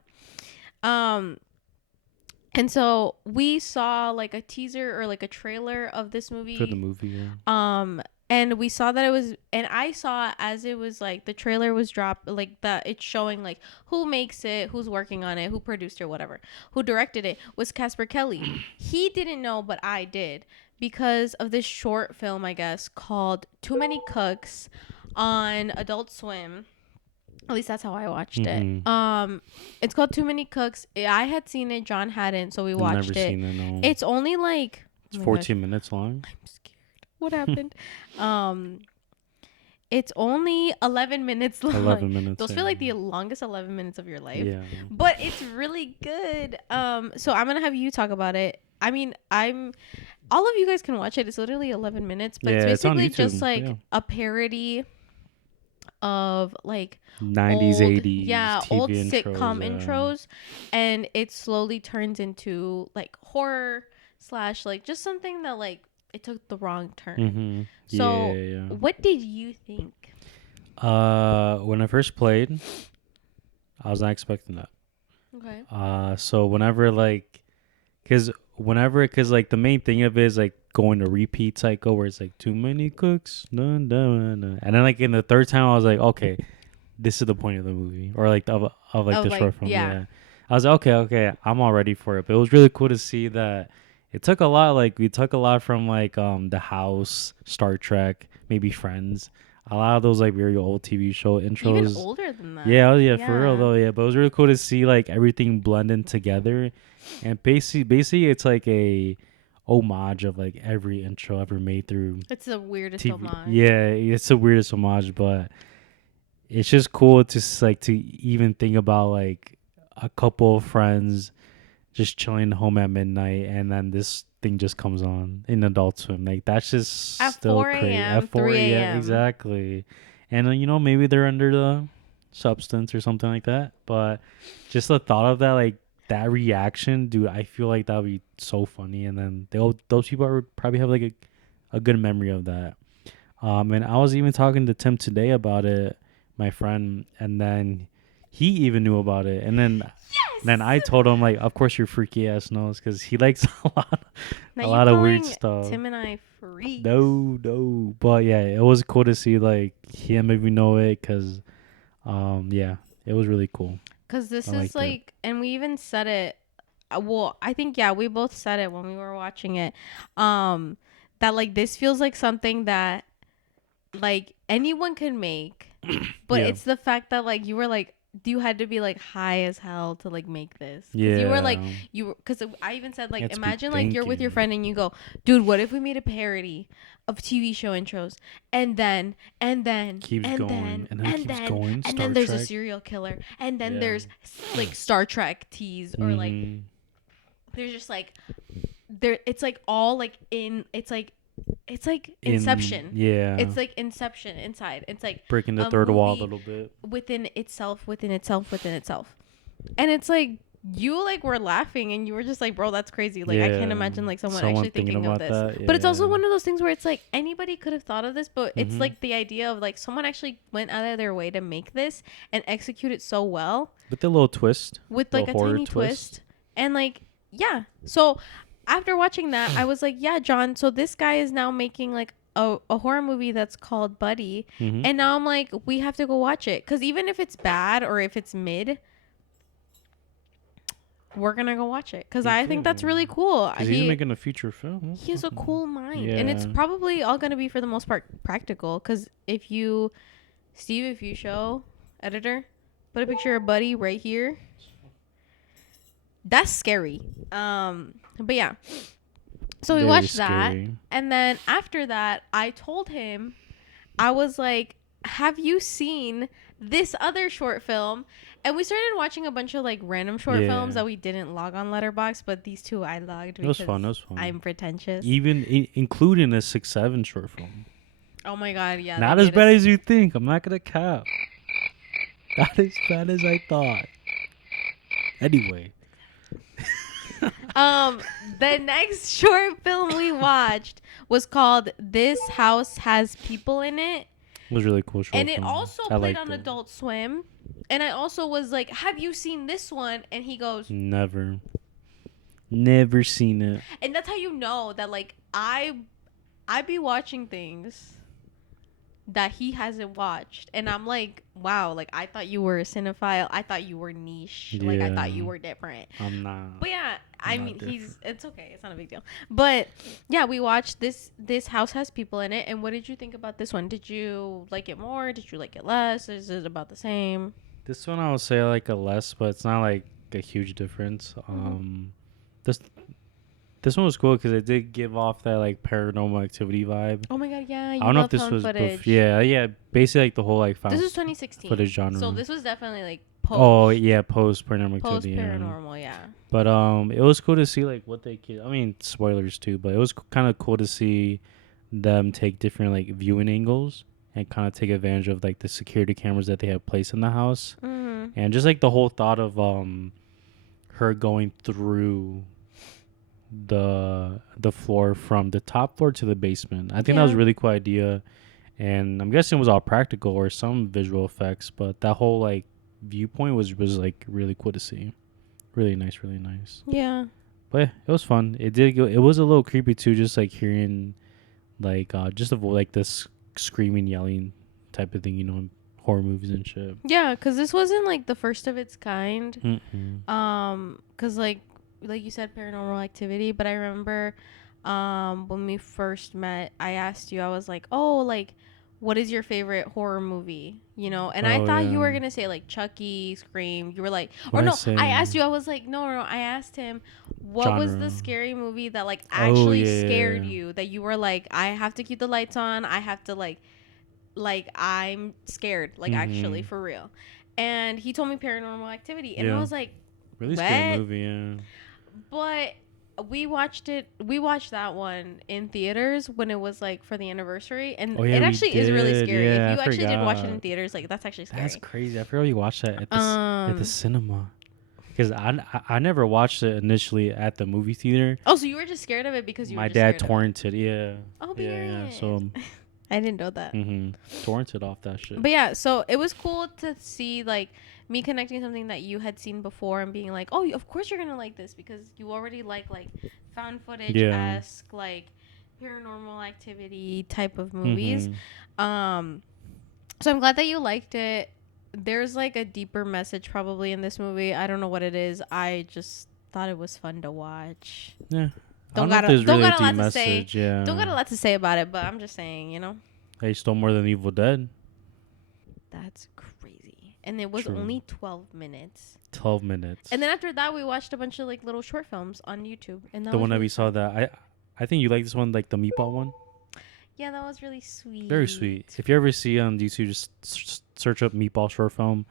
And so we saw like a teaser or like a trailer of this movie for the movie. And we saw that it was, and I saw as it was like the trailer was dropped, like that it's showing like who makes it, who's working on it, who produced it, whatever, who directed it was Casper Kelly. He didn't know, but I did, because of this short film, I guess, called Too Many Cooks on Adult Swim. At least that's how I watched it. It's called Too Many Cooks. I had seen it, John hadn't, so we watched it. Seen it, no. It's only like it's 14 minutes long. I'm scared. What happened? It's only 11 minutes long. 11 minutes. Those feel like the longest 11 minutes of your life. Yeah. But it's really good. So I'm gonna have you talk about it. I mean, all of you guys can watch it. It's literally 11 minutes, but it's basically just like a parody of like 90s, old, 80s, TV old intros, sitcom intros, and it slowly turns into like horror / like just something that like it took the wrong turn. So what did you think? When I first played, I was not expecting that. Okay. So whenever like, cause like the main thing of it is like going to repeat cycle where it's like too many cooks, dun, dun, dun. And then like in the third time I was like, okay, this is the point of the movie, or like of the short film. Yeah. I was like, okay, I'm all ready for it. But it was really cool to see that it took a lot. Like we took a lot from like The House, Star Trek, maybe Friends. A lot of those like very old TV show intros. Even older than that. Yeah, for real though. Yeah, but it was really cool to see like everything blending together, and basically it's like a homage of like every intro ever made through It's the weirdest TV. homage. Yeah, it's the weirdest homage, but it's just cool to like to even think about like a couple of friends just chilling home at midnight, and then this thing just comes on in Adult Swim. Like that's just At still 4 crazy. a.m., At 4, 3 yeah, a.m. exactly. And you know, maybe they're under the substance or something like that. But just the thought of that, like that reaction, dude, I feel like that would be so funny. And then those people would probably have like a good memory of that. And I was even talking to Tim today about it, my friend, and then he even knew about it. And then I told him like, of course your freaky ass knows, because he likes Now a lot of weird calling stuff. Tim and I freaks. No, but yeah, it was cool to see like him maybe know it, because yeah, it was really cool. Because this is like, and we even said it. Well, I think yeah, we both said it when we were watching it. That like this feels like something that like anyone can make, but Yeah. it's the fact that like you were like you had to be like high as hell to like make this. 'Cause Yeah, you were like because I even said like It's be imagine like you're with your thinking. friend and you go, dude, what if we made a parody of TV show intros and then Keeps and going, then and then it keeps going. and Star then there's a Trek. serial killer and then Yeah. there's like Star Trek tease or like Mhm. there's just like there it's like all like in it's like Inception. Yeah, It's like Inception inside. It's like breaking the a third wall a movie little bit. within itself, within itself, within itself. And it's like you like were laughing and you were just like, bro, that's crazy. Like I can't imagine like someone actually thinking of this. That, But it's also yeah. one of those things where it's like anybody could have thought of this, but it's Mhm. like the idea of like someone actually went out of their way to make this and execute it so well With the little twist, with like a tiny twist. And like yeah. So after watching that, I was like, yeah, John, so this guy is now making like a horror movie that's called Buddy. Mhm. And now I'm like, we have to go watch it. Because even if it's bad or if it's mid, we're going to go watch it. Because I think that's really cool. He's making a feature film. He has a cool mind. Yeah. And it's probably all going to be, for the most part, practical. Because if you show editor, put a picture of Buddy right here. That's scary. But yeah. So we Very watched scary. that. And then after that, I told him, I was like, have you seen this other short film? And we started watching a bunch of like random short films that we didn't log on Letterboxd, but these two I logged. It was fun. I'm pretentious. Even including a 6-7 short film. Oh my god, yeah. Not as bad as you think. I'm not gonna cap. Not as bad as I thought. Anyway. The next short film we watched was called This House Has People in It. It was really cool short And film. it also played on Adult Swim. And I also was like, have you seen this one? And he goes, Never seen it. and that's how you know that like I be watching things that he hasn't watched, and I'm like, wow, like I thought you were a cinephile. I thought you were niche. Like I thought you were different. I'm not. But yeah, I mean, it's okay. It's not a big deal. But yeah, we watched this House Has People in It. And what did you think about this one? Did you like it more? Did you like it less? Is it about the same? This one I would say like a less, but it's not like a huge difference. This one was cool because it did give off that like Paranormal Activity vibe. Oh my god, yeah! I don't know if this was basically like the whole like this is 2016 footage genre. So this was definitely like post. Oh yeah, post Paranormal Post Activity. paranormal, yeah. But it was cool to see like what they could. I mean, spoilers too, but it was kind of cool to see them take different like viewing angles and kind of take advantage of like the security cameras that they have placed in the house, and just like the whole thought of her going through the floor from the top floor to the basement. I think that was a really cool idea, and I'm guessing it was all practical or some visual effects, but that whole like viewpoint was like really cool to see. Really nice. Yeah. But yeah, it was fun. It was a little creepy too, just like hearing like just like this screaming, yelling type of thing, in horror movies and shit. Yeah, because this wasn't like the first of its kind. Mm-mm. Because like you said, Paranormal Activity. But I remember when we first met, I asked you, I was like, oh, like, what is your favorite horror movie? You know, and I Oh thought you were yeah. gonna say like Chucky, Scream. You were like, or What I no, I say? asked you. I was like, no, no, no. I asked him, what was the Genre. scary movie that like Oh actually yeah, scared yeah, you? That you were like, I have to keep the lights on. I have to like I'm scared, like yeah. actually for real. And he told me Paranormal Activity, and I Yeah. was like, Really scary what? movie. Yeah. But we watched it. We watched that one in theaters when it was like for the anniversary, and Oh yeah, it we actually is really did. scary. If Yeah, I you actually did watch it in forgot. theaters, like that's actually That's scary. crazy. I forgot you watched that at the Um. cinema. Because I never watched it initially at the movie theater. Oh, so you were just scared of it because you were My just dad scared of it. torrented. Yeah. Oh, Yeah. period. So I didn't know that. torrented off that shit. But yeah, so it was cool to see like me connecting something that you had seen before and being like, oh, of course you're gonna like this because you already like found footage Yeah. esque like paranormal activity type of movies. Um, so I'm glad that you liked it. There's like a deeper message probably in this movie. I don't know what it is. I just thought it was fun to watch. Yeah. I Don't don't know if got a there's don't really a got a deep lot to say. message. Yeah. Don't got a lot to say about it, but I'm just saying, you know. Hey, stole more than Evil Dead. That's crazy. And it was True. only 12 minutes. 12 minutes. And then after that, we watched a bunch of like little short films on YouTube. And that The was one that really we saw fun. that I think you like this one, like the meatball one. Yeah, that was really sweet. Very sweet. If you ever see on YouTube, just search up meatball short film.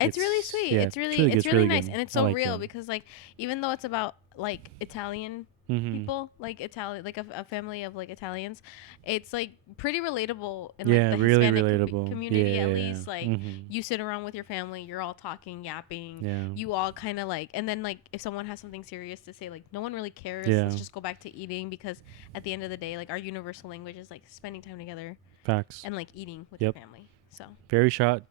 It's really sweet. Yeah, It's really good, it's really nice. good. And it's I so like real it. because like even though it's about like Italian people, like Italian, like a family of like Italians, it's like pretty relatable in like the really Hispanic relatable community at Yeah. least. Like you sit around with your family, you're all talking, yapping. Yeah. You all kind of like, and then like if someone has something serious to say, like no one really cares. Yeah. Let's just go back to eating because at the end of the day, like our universal language is like spending time together Facts. and like eating with Yep. your family. So Very shot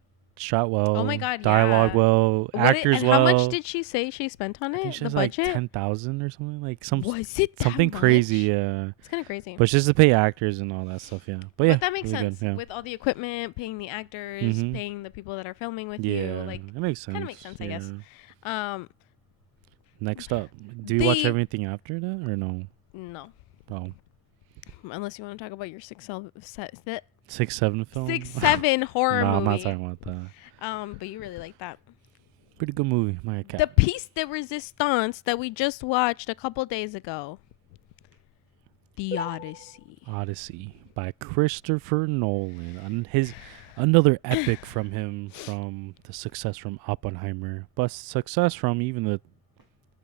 well. Oh my God, Dialogue yeah. well. Actors and well. how much did she say she spent on I think it? she The has like budget? 10,000 or something. Like Was it that something much? crazy. Yeah. It's kind of crazy. But just to pay actors and all that stuff. Yeah. But yeah. But that makes really sense good, yeah. with all the equipment, paying the actors, paying the people that are filming with you. Like that makes sense. kind of makes sense, I guess. Next up, do you watch everything after that or no? No. Oh. Unless you want to talk about your 6-7 film. 6-7 horror No, movie. I'm not talking about that. But you really like that. Pretty good movie, my cat. The Piece de Resistance that we just watched a couple days ago. The Odyssey. Odyssey by Christopher Nolan. And another epic from him, from the success from Oppenheimer, but success from even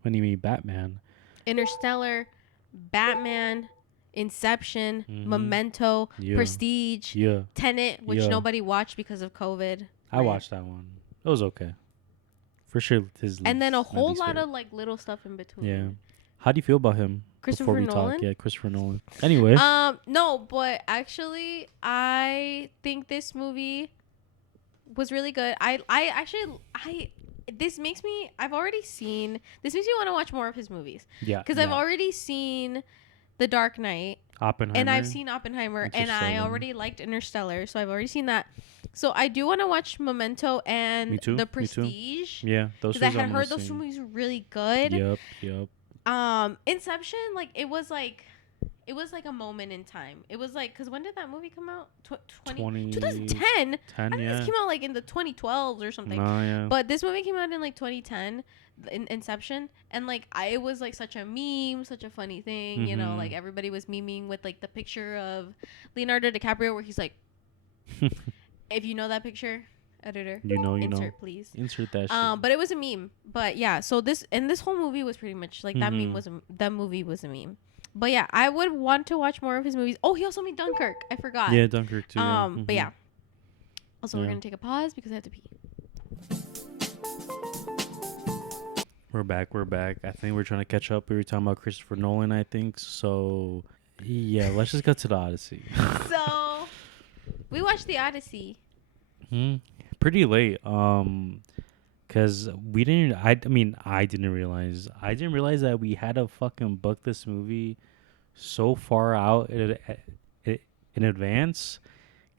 when he made Batman. Interstellar, Batman, Inception, Memento, Prestige, Tenet, which nobody watched because of COVID. I watched that one. It was okay. For sure. And then a whole lot of like little stuff in between. Yeah. How do you feel about him? Christopher Nolan? Yeah, Christopher Nolan. Anyway. No, but actually I think this movie was really good. This makes me want to watch more of his movies. Yeah. Because I've already seen The Dark Knight. Oppenheimer. And I've seen Oppenheimer, and I already liked Interstellar, so I've already seen that. So I do want to watch Memento and The Prestige. Yeah, those. Because I had heard those two movies were really good. Yep. Inception, like it was like a moment in time. It was like, because when did that movie come out? 2010. 10, I think this came out like in the 2012s or something. Yeah. But this movie came out in like 2010, Inception, and like it was like such a meme, such a funny thing, you know, like everybody was memeing with like the picture of Leonardo DiCaprio where he's like, if you know that picture, editor, insert please. Insert that shit. But it was a meme. But yeah, so this whole movie was pretty much like that movie was a meme. But yeah, I would want to watch more of his movies. Oh, he also made Dunkirk. I forgot. Yeah, Dunkirk too. But yeah. Also, we're gonna take a pause because I have to pee. We're back. I think we're trying to catch up. We were talking about Christopher Nolan, I think. So yeah, let's just go to the Odyssey. So we watched the Odyssey. Pretty late. Cause we didn't. I didn't realize. That we had to fucking book this movie so far out in advance.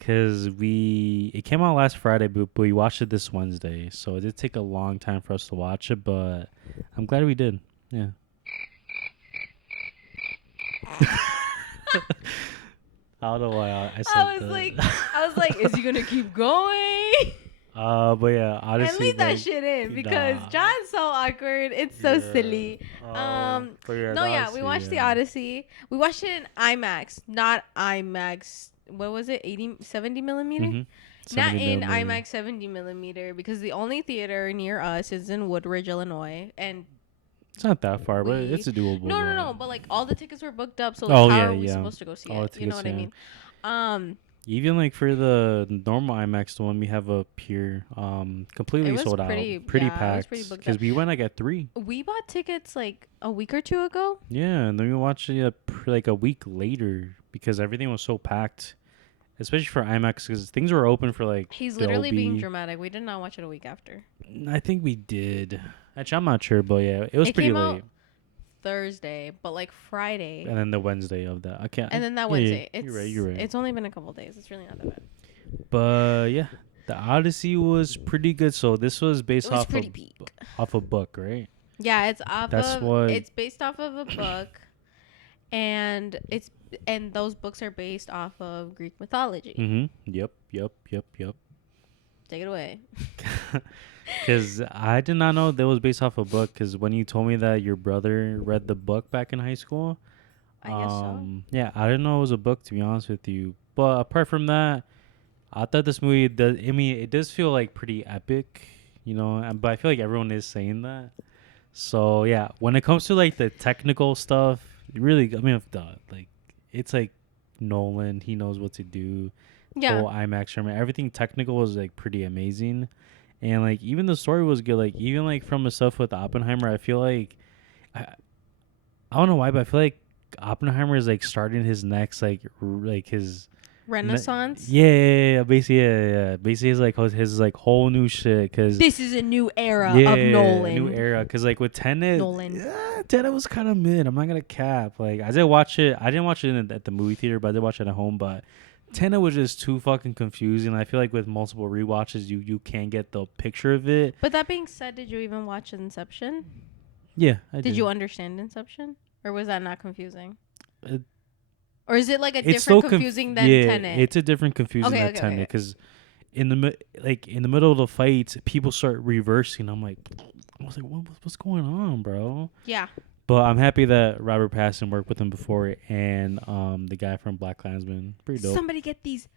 Cause it came out last Friday, but we watched it this Wednesday. So it did take a long time for us to watch it, but I'm glad we did. Yeah. I don't know why I said I was like, that. is he gonna keep going? But yeah, And honestly, leave that like, shit in because nah. John's so awkward. It's so Yeah. silly. But yeah, No, the yeah, we Odyssey, watched the yeah. Odyssey. We watched it in IMAX, not IMAX. What was it? 80, 70 millimeter? Mm-hmm. Not 70 in millimeter. IMAX 70 millimeter because the only theater near us is in Woodridge, Illinois, and It's not that far, but we it's doable no, though. but like all the tickets were booked up, so like Oh how yeah, are we yeah. supposed to go see All the it? You know tickets, what I yeah. mean? Um, Even like for the normal IMAX, the one we have up here, it completely was sold out, pretty, pretty yeah, it was packed. pretty booked Because up. we went like at 3. We bought tickets like a week or two ago. Yeah, and then we watched it like a week later because everything was so packed, especially for IMAX because things were open for like He's literally being Dolby. dramatic. We did not watch it a week after. I think we did. Actually, I'm not sure, but yeah, it was It pretty came late. out Thursday, but like Friday, And then the Wednesday of that, I can't. and then that Yeah, yeah, Wednesday. It's you're right. You're right. it's only been a couple days. It's really not that bad. But yeah, the Odyssey was pretty good. So this was It based was off pretty of peak. off a book, right? Yeah, it's off That's of. what. It's based off of a book, and those books are based off of Greek mythology. Mm-hmm. Yep. Take it away. Because I did not know that was based off a book. Because when you told me that your brother read the book back in high school, I guess so. yeah, I didn't know it was a book, to be honest with you. But apart from that, I thought this movie does. I mean, it does feel like pretty epic, but I feel like everyone is saying that. So yeah, when it comes to like the technical stuff, really, I mean, like, it's like Nolan. He knows what to do. Yeah. Whole IMAX Sherman, everything technical was like pretty amazing, and like even the story was good. Like even like from the stuff with Oppenheimer, I feel like I don't know why, but I feel like Oppenheimer is like starting his next like his Renaissance. basically, yeah. Basically, his like whole new shit. Cause This is a new era yeah, of Nolan. new era. Cause like with Tenet, Nolan. Tenet was kind of mid. I'm not gonna cap. Like I did watch it. I didn't watch it at the movie theater, but I did watch it at home. But Tenet was just too fucking confusing. I feel like with multiple rewatches, you can't get the picture of it. But that being said, did you even watch Inception? Yeah, I did. Did you understand Inception, or was that not confusing? It, Or is it like a it's different so confusing than yeah, Tenet? it's a different confusing than Tenet because in the middle of the fights, people start reversing. I was like, what's going on, bro? Yeah. But I'm happy that Robert Pattinson worked with him before, and the guy from BlacKkKlansman, pretty dope. Somebody get these.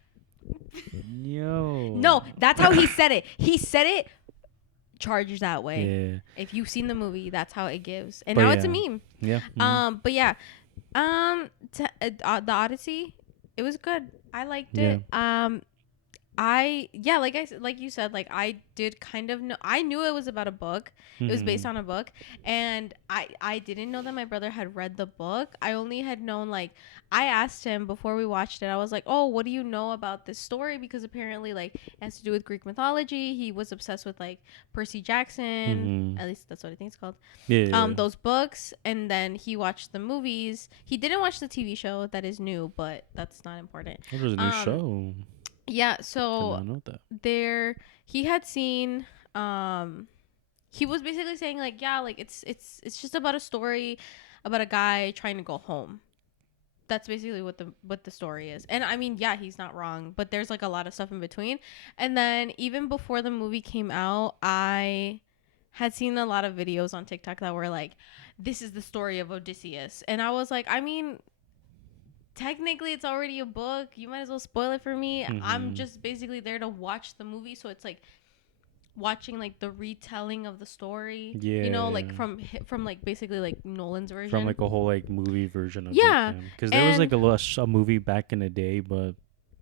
Yo. No, that's how he said it. He said it. Charged that way. Yeah. If you've seen the movie, that's how it gives, and But now yeah. it's a meme. Yeah. Mm-hmm. But yeah, the Odyssey, it was good. I liked it. Like you said, like I did kind of know. I knew it was about a book. It was based on a book, and I didn't know that my brother had read the book. I only had known, like, I asked him before we watched it. I was like, "Oh, what do you know about this story?" Because apparently, like, it has to do with Greek mythology. He was obsessed with like Percy Jackson. At least that's what I think it's called. Yeah. Those books, and then he watched the movies. He didn't watch the TV show that is new, but that's not important. What was a new show? Yeah, Did so not know that. he had seen he was basically saying, like, yeah, like it's just about a story about a guy trying to go home. That's basically what the story is. And I mean, yeah, he's not wrong, but there's like a lot of stuff in between. And then even before the movie came out, I had seen a lot of videos on TikTok that were like, this is the story of Odysseus. And I was like, I mean, technically it's already a book. You might as well spoil it for me. I'm just basically there to watch the movie, so it's like watching like the retelling of the story. Yeah. You know, like from like basically like Nolan's version. From like a whole like movie version of it. Yeah. Because there was like a movie back in the day, but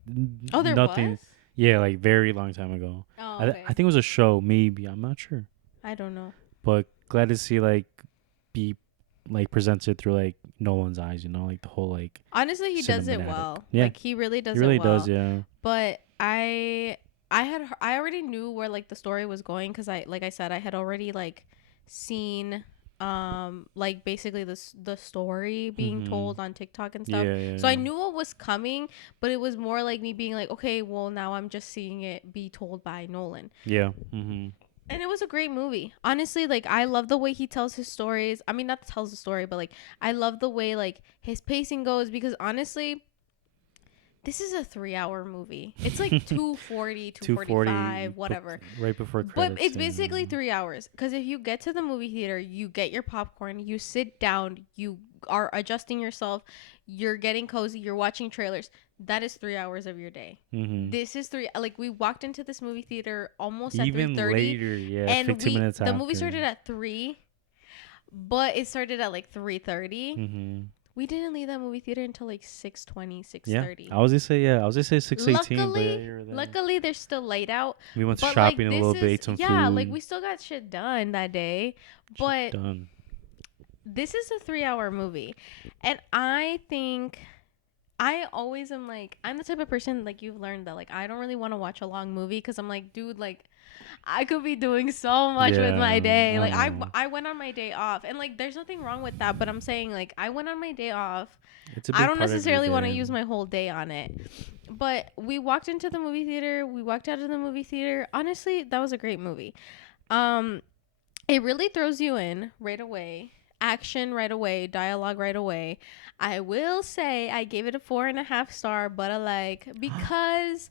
there nothing. was? Yeah, like very long time ago. Oh, okay. I think it was a show, maybe. I'm not sure. I don't know. But glad to see like be like presented through like Nolan's eyes, like the whole like. Honestly, he does it well. Yeah. Like he really does. He really it well. does, yeah. But I already knew where like the story was going, because I said I had already like seen like basically the story being told on TikTok and stuff. Yeah. So I knew what was coming, but it was more like me being like, okay, well, now I'm just seeing it be told by Nolan. Yeah. And it was a great movie. Honestly, like, I love the way he tells his stories. I mean, not tells the story, but like I love the way like his pacing goes, because honestly, This is a 3-hour movie. It's like 240, 240, 245, whatever. Right before But credits. it's basically 3 hours. Because if you get to the movie theater, you get your popcorn, you sit down, you are adjusting yourself, you're getting cozy, you're watching trailers. That is 3 hours of your day. This is like we walked into this movie theater almost at 3:30. Later, yeah, and 15 minutes the after. movie started at 3, but it started at like 3:30. We didn't leave that movie theater until like 6:20, 6:30. I was gonna say 6:18. Luckily, they're still light out. We went shopping a little bit, ate some food. Yeah, like we still got shit done that day. But this is a 3-hour movie. And I think I always am like, I'm the type of person, like you've learned that, like, I don't really want to watch a long movie because I'm like, dude, like, I could be doing so much with my day. Like I went on my day off, and like there's nothing wrong with that, but I'm saying like I went on my day off. I don't necessarily want to use my whole day on it. But we walked into the movie theater, we walked out of the movie theater. Honestly, that was a great movie. It really throws you in right away. Action right away, dialogue right away. I will say I gave it a 4.5 star, but because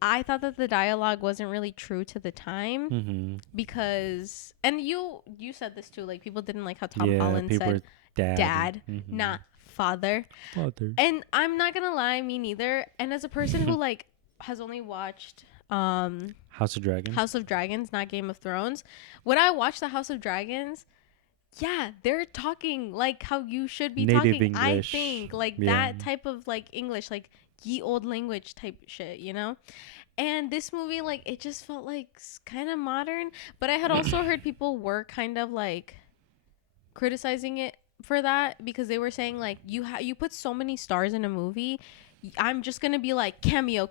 I thought that the dialogue wasn't really true to the time, because, and you said this too, like people didn't like how Tom Holland said dad, not father. And I'm not gonna lie, me neither. And as a person who like has only watched House of Dragons, not Game of Thrones, when I watched the House of Dragons, they're talking like how you should be native talking. English. I think like that type of like English, like ye old language type shit, you know? And this movie, like, it just felt like kind of modern. But I had also heard people were kind of like criticizing it for that, because they were saying like you put so many stars in a movie, I'm just gonna be like cameo.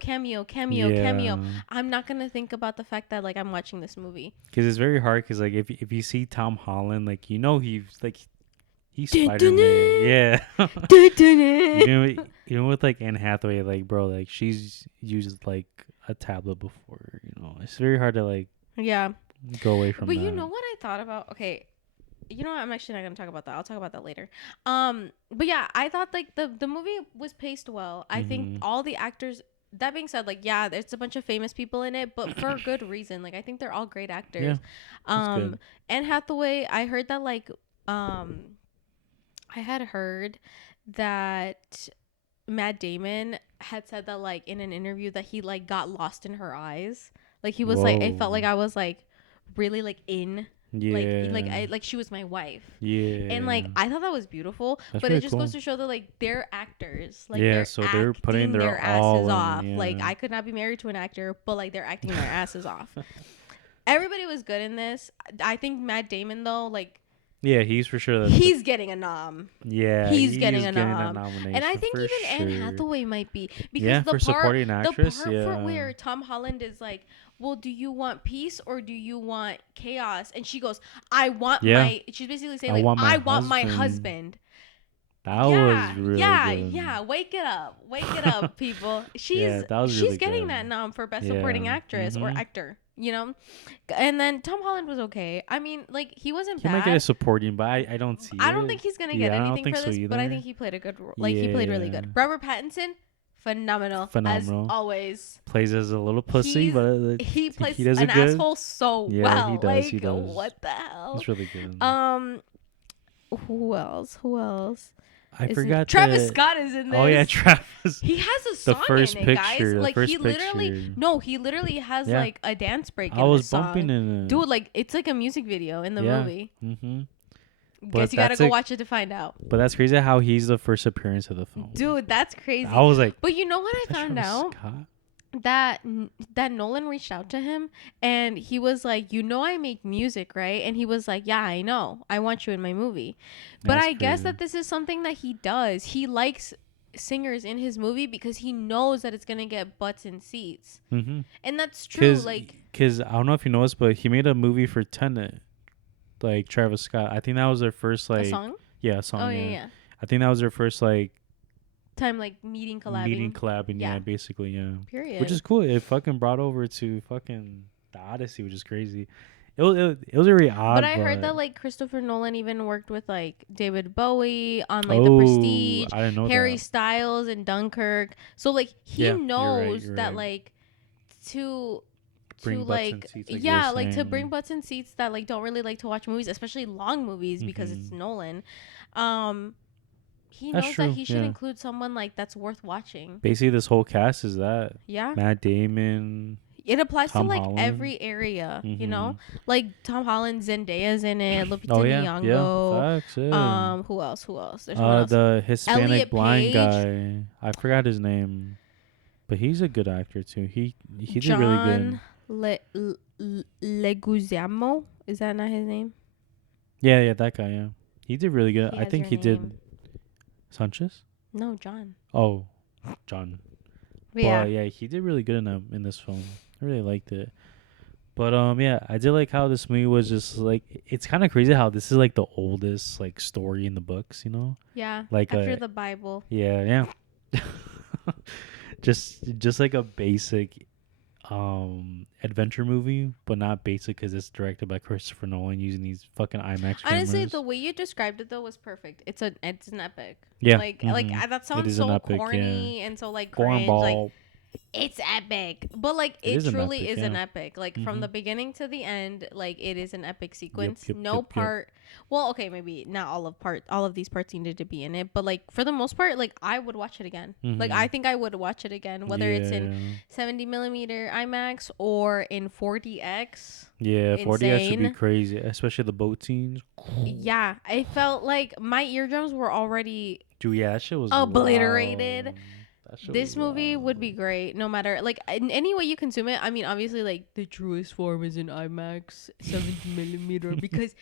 I'm not gonna think about the fact that like I'm watching this movie, because it's very hard. Because like if you see Tom Holland, like he's Spider-Man. Even with like Anne Hathaway, like bro, like she's used like a tablet before. It's very hard to like go away from. But you know what I thought about? Okay, you know what? I'm actually not gonna talk about that. I'll talk about that later. But yeah, I thought like the movie was paced well. I think all the actors. That being said, like there's a bunch of famous people in it, but for a good reason. Like I think they're all great actors. Anne Hathaway, I heard that like I had heard that Matt Damon had said that like in an interview that he like got lost in her eyes. Like he was like, it felt like I was like really like in. Like she was my wife. And like I thought that was beautiful. That's but it just goes to show that like they're actors. Like they're putting their asses off. Like I could not be married to an actor, but like they're acting their asses off. Everybody was good in this. I think Matt Damon though, like he's for sure. He's getting a nom. He's getting a nomination. And I think even Anne Hathaway might be, because the supporting actress, the part where Tom Holland is like, well, do you want peace or do you want chaos? And she goes, I want she's basically saying I want my husband. That was really good. Wake it up, people. She's really getting that nom for best supporting actress or actor, and then Tom Holland was okay. I mean, like he wasn't bad. He might get a supporting, but I don't see. I don't think he's gonna get anything for this, but I think he played a good role. Like he played really good. Robert Pattinson, phenomenal as always. Plays as a little pussy, but he plays an asshole so well. He does. What the hell? It's really good. Who else? I forgot. Travis Scott is in this. Oh yeah, Travis. He has a song in it, guys. Like he literally has like a dance break. I was bumping in it, dude. Like it's like a music video in the movie. Guess you gotta go watch it to find out. But that's crazy how he's the first appearance of the film. Dude, that's crazy. I was like, but you know what I found out? That Nolan reached out to him and he was like, I make music, right? And he was like, yeah, I know. I want you in my movie. But I guess that this is something that he does. He likes singers in his movie because he knows that it's gonna get butts in seats. And that's true. Because I don't know if you noticed, but he made a movie for Tenet. Like Travis Scott. I think that was their first like. A song? Yeah, a song. Oh yeah. I think that was their first like. Time like collabing, basically. Period. Which is cool. It fucking brought over to fucking the Odyssey, which is crazy. it was very But odd, I heard that but like Christopher Nolan even worked with like David Bowie on like The oh, Prestige, I didn't know Harry that. Styles and Dunkirk. So like he Yeah, you're right. knows You're that right. like to Bring butts and like seats, like you're yeah, like to bring saying. butts in seats that like don't really like to watch movies, especially long movies because it's Hmm. Nolan. Um he That's knows that true. he should Yeah. include someone like that's worth watching. Basically, this whole cast is that Yeah. Matt Damon, It applies to Tom like Holland. every area, you Hmm. know? Like Tom Holland, Zendaya's in it, Oh Lupita yeah, yeah. Nyong'o. Facts. Yeah. Who else? Who else? There's someone else. The Hispanic Elliot blind Page, guy. I forgot his name, but he's a good actor too. He did really good. John Leguizamo. Is that not his name? Yeah, yeah, that guy. Yeah, he did really good. He I has think your he name. did Sanchez. No, John. Oh, John. But yeah. But yeah, he did really good in this film. I really liked it. But yeah, I did like how this movie was just like it's kind of crazy how this is like the oldest like story in the books, you know? Yeah. Like After the Bible. yeah. just like a basic adventure movie, but not basic because it's directed by Christopher Nolan using these fucking IMAX Honestly, cameras. the way you described it though was perfect. It's an epic. Yeah. Like that It sounds is an so epic, corny and so like cringe. Like Cornball. it's epic, but like It it is an truly epic, is yeah. an epic, like from the beginning to the end, like it is an epic sequence. Yep, No yep. part, well, okay, maybe not all of these parts needed to be in it, but like for the most part, like I would watch it again. Like I think I would watch it again, whether it's in 70 millimeter IMAX or in 40x. Yeah, 40 should be Insane. crazy, especially the boat scenes. Yeah, I felt like my eardrums were already Dude, yeah, that shit was obliterated. loud. That shit This was movie loud. would be great no matter like in any way you consume it. I mean, obviously, like the truest form is in IMAX 70 millimeter because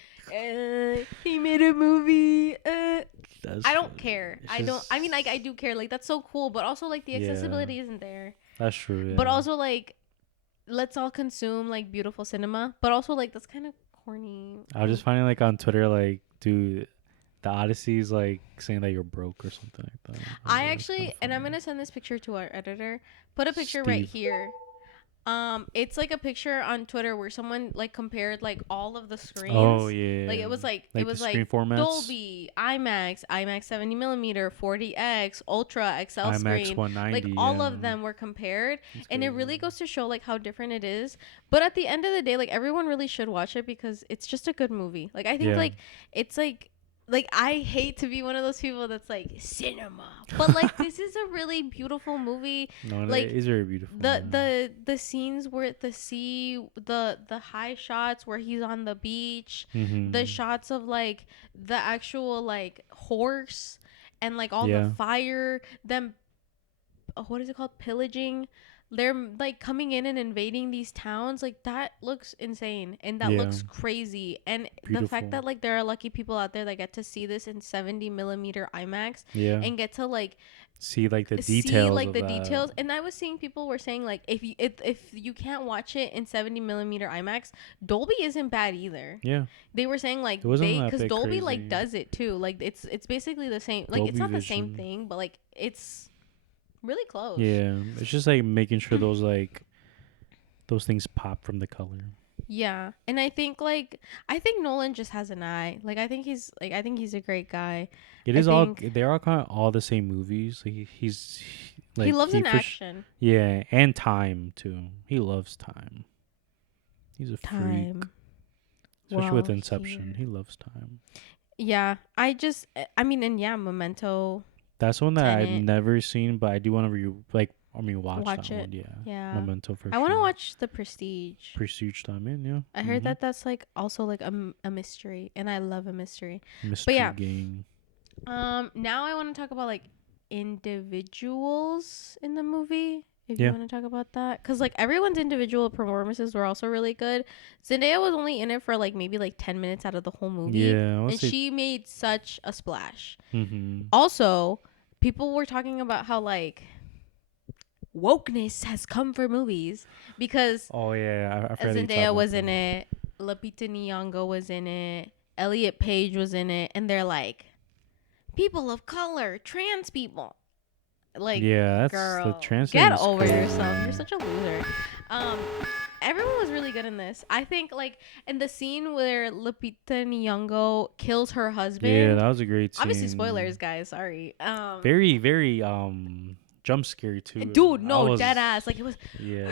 he made a movie. I don't care. I don't. I mean, like I do care. Like that's so cool, but also like the accessibility isn't there. That's true. Yeah. But also like, let's all consume like beautiful cinema. But also like that's kind of corny. I was just finding like on Twitter, like, dude, the Odyssey is like saying that you're broke or something like that. I actually, and I'm gonna send this picture to our editor. Put a picture right here. It's like a picture on Twitter where someone like compared like all of the screens. Oh yeah. Like it was like the screen formats? Dolby, IMAX 70 millimeter, 40x, Ultra, XL IMAX screen. 190. Like all of them were compared, and it really goes to show like how different it is. But at the end of the day, like everyone really should watch it because it's just a good movie. Like I think like it's like I hate to be one of those people that's like cinema, but like this is a really beautiful movie. No, like it is very beautiful. The scenes where the sea, the high shots where he's on the beach, the shots of like the actual like horse and like all the fire, them what is it called, pillaging. They're like coming in and invading these towns. Like that looks insane and that looks crazy. And the fact that like there are lucky people out there that get to see this in 70 millimeter IMAX and get to like see like the details. And I was seeing people were saying like if you can't watch it in 70 millimeter IMAX, Dolby isn't bad either. Yeah, they were saying like because Dolby crazy. Like does it too. Like it's basically the same. Like Dolby it's not the same thing, but like it's really close. Yeah, it's just like making sure those things pop from the color. Yeah, and I think Nolan just has an eye. Like I think he's a great guy. They're all kind of all the same movies. Like he's like he loves an action. Yeah, and time too. He loves time. He's a freak. Especially with Inception, he loves time. Yeah, I mean, and yeah, Memento. That's one that I've never seen, but I do want to watch that one. Yeah. Memento for sure. I want to watch The Prestige. Prestige time in, yeah. I heard that that's like also like a mystery, and I love a mystery. Mystery gang. Now I want to talk about like individuals in the movie. If you want to talk about that, because like everyone's individual performances were also really good. Zendaya was only in it for like maybe like 10 minutes out of the whole movie, and she made such a splash. Also, people were talking about how like wokeness has come for movies because Zendaya was in it, Lupita Nyong'o was in it, Elliot Page was in it, and they're like, people of color, trans people. Like, that's girl, the trans get over yourself. You're such a loser. everyone was really good in this. I think like in the scene where Lupita Nyong'o kills her Yeah, husband. that was a great Obviously, scene. spoilers, guys. Sorry. Very, very jump scary too. Dude, I no, dead ass. was Like it was. yeah.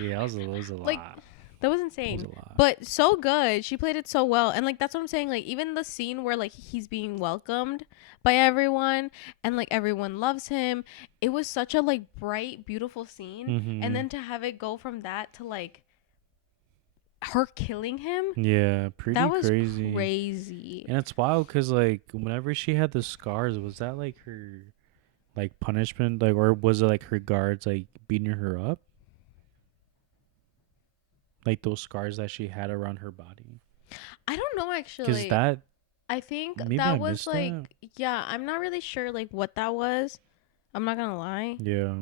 Yeah, that was a Like lot. that was That was insane, a lot. but so good. She played it so well, and like that's what I'm saying. Like even the scene where like he's being welcomed by everyone, and like everyone loves him. It was such a like bright, beautiful scene, and then to have it go from that to like her killing him, Yeah, pretty that was crazy. crazy. And it's wild because like whenever she had the scars, was that like her like punishment, like, or was it like her guards like beating her up, like those scars that she had around her body? I don't know Because actually. that I think maybe I that was missed that. like, yeah, I'm not really sure like what that was. I'm not gonna lie. Yeah.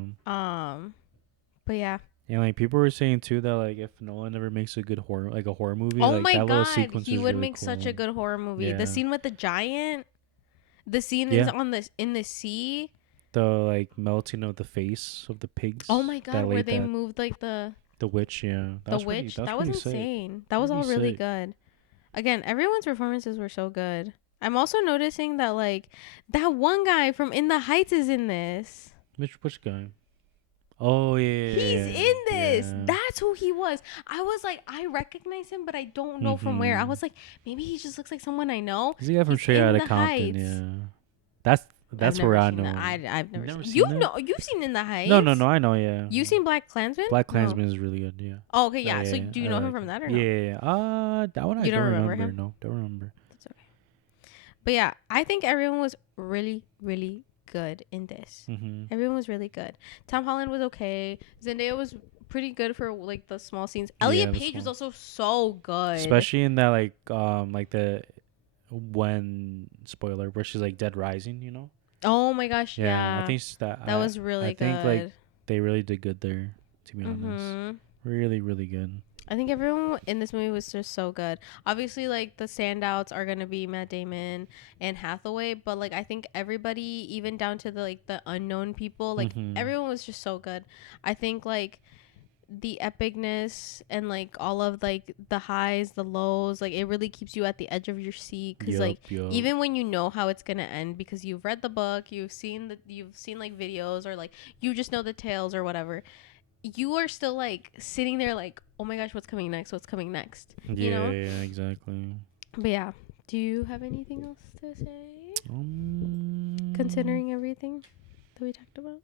But yeah. And like people were saying too that like if Nolan ever makes a good horror, like a horror movie, Oh like my that little god, sequence he is would really make such a cool. good horror movie. The Yeah. scene with the giant, the scene is Yeah. on the in the sea. The like melting of the face of the pigs. Oh my That god, where laid they that moved like the witch. Yeah, that the was pretty. witch. That was That was pretty sick. insane. That was Pretty all really sick. good. Again, everyone's performances were so good. I'm also noticing that like that one guy from In the Heights is in this. Which guy? Oh yeah. He's Yeah. in this. Yeah. That's who he was. I was like, I recognize him, but I don't know from where. I was like, maybe he just looks like someone I know. He's the guy from He's Straight in Outta the Compton. Heights. Yeah. That's where I know him. I've You've never seen. seen it? You've seen In the Heights. No. I know. Yeah. You've seen Black Klansman. Black No. Klansman is really good. Yeah. Oh, okay, Yeah. yeah. So Yeah. do you I know him like from it. that or no? Yeah. That one I You don't don't remember remember. him? No, don't remember. That's okay. But yeah, I think everyone was really, really good in this. Everyone was really good. Tom Holland was okay. Zendaya was pretty good for like the small scenes. Elliot Page was also so good, especially in that like the when spoiler where she's like dead rising. You know. Oh my gosh, yeah. I think that was really good. I think like they really did good there. To be honest, really, really good. I think everyone in this movie was just so good. Obviously, like the standouts are gonna be Matt Damon and Hathaway, but like I think everybody, even down to the like the unknown people, like everyone was just so good. I think like the epicness and like all of like the highs, the lows, like it really keeps you at the edge of your seat because even when you know how it's gonna end because you've read the book, you've seen like videos or like you just know the tales or whatever, you are still like sitting there like, oh my gosh, what's coming next, you know? Yeah, exactly. But yeah, do you have anything else to say considering everything that we talked about?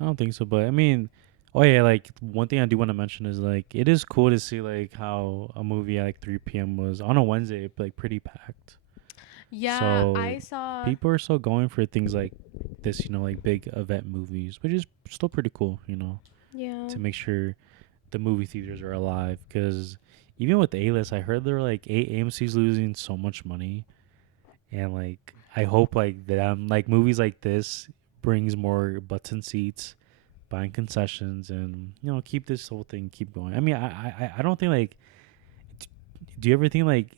I don't think so, but I mean, oh yeah, like one thing I do want to mention is like it is cool to see like how a movie at like 3 p.m. was on a Wednesday, like pretty packed. Yeah, so I saw people are still going for things like this, you know, like big event movies, which is still pretty cool, you know. Yeah. To make sure the movie theaters are alive, because even with A-list, I heard they're like AMC's losing so much money, and like I hope like them like movies like this brings more butts and seats, buying concessions, and you know keep this whole thing keep going. I mean, I don't think like. Do you ever think like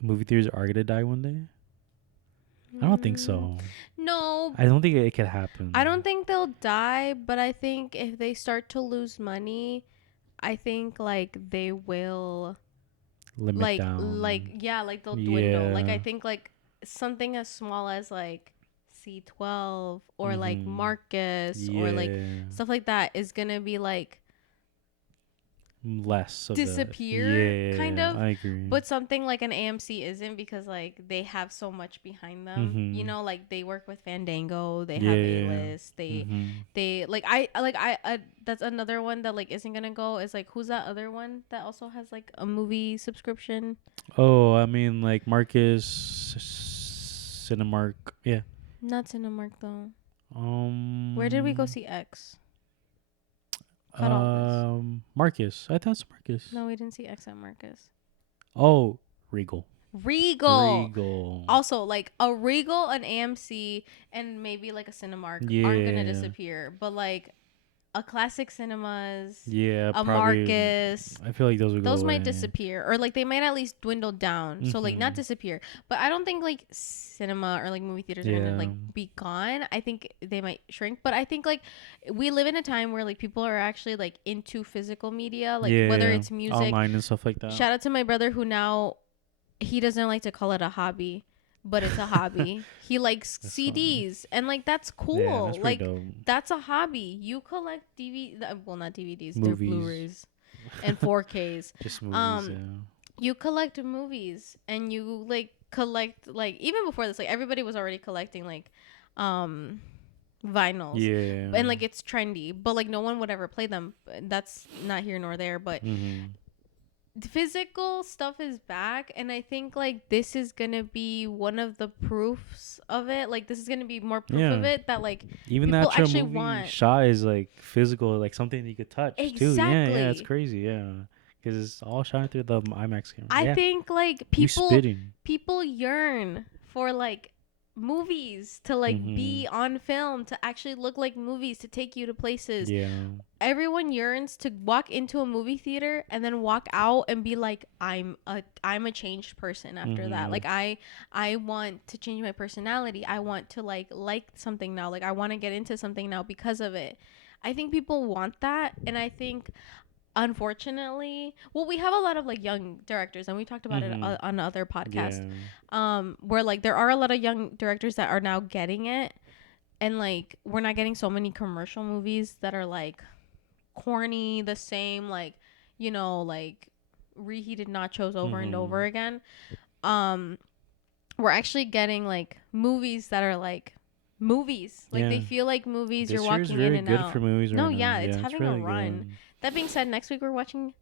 movie theaters are gonna die one day? I don't think so. No. I don't think it could happen. I don't think they'll die, but I think if they start to lose money, I think like they will limit down. Like they'll dwindle. Like I think like something as small as like C12 or like Marcus or like stuff like that is gonna be like less of disappear kind of. I agree. But something like an AMC isn't, because like they have so much behind them. You know, like they work with Fandango, they have A-list, they like I that's another one that like isn't gonna go, is like, who's that other one that also has like a movie subscription? Oh, I mean like Marcus Cinemark. Yeah. Not Cinemark though. Where did we go see X? Marcus. I thought it's Marcus. No, we didn't see X at Marcus. Oh, Regal. Also, like a Regal, an AMC, and maybe like a Cinemark aren't gonna disappear. But like a Classic Cinemas, Yeah, a probably. Marcus. I feel like those would go Those away. might disappear, or like they might at least dwindle down. So like not Mm-hmm. disappear, but I don't think like cinema or like movie theaters are gonna like be gone. I think they might shrink, but I think like we live in a time where like people are actually like into physical media, like whether it's music, online and stuff like that. Shout out to my brother who now he doesn't like to call it a hobby, but it's a hobby. He likes That's CDs funny. and like that's cool. Yeah, that's like dope. that's a hobby. You collect well, not DVDs, Movies. they're Blu-rays and 4Ks. Just movies. Yeah. You collect movies and you like collect like even before this, like everybody was already collecting like vinyls. Yeah. And like it's trendy, but like no one would ever play them. That's not here nor there, but physical stuff is back, and I think like this is gonna be one of the proofs of it. Like this is gonna be more proof of it, that like even people that actually movie want shot is like physical, like something you could touch too. Yeah, it's crazy. Yeah, because it's all shot through the IMAX camera. I think like people yearn for like movies to like be on film, to actually look like movies, to take you to places. Yeah, everyone yearns to walk into a movie theater and then walk out and be like, I'm a changed person after that. Like I want to change my personality. I want to like something now. Like I want to get into something now because of it. I think people want that, and I think unfortunately, well, we have a lot of like young directors, and we talked about it on other podcasts, where like there are a lot of young directors that are now getting it, and like we're not getting so many commercial movies that are like corny, the same, like, you know, like reheated nachos over and over again. We're actually getting like movies that are like movies, like they feel like movies. This you're walking really in and good out for movies no right yeah now. it's having really a run. Good. That being said, next week we're watching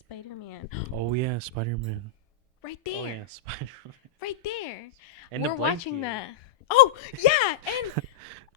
Spider-Man. Oh yeah, Spider-Man. Right there. Oh yeah, Spider-Man. Right there. And we're watching that. Oh yeah, and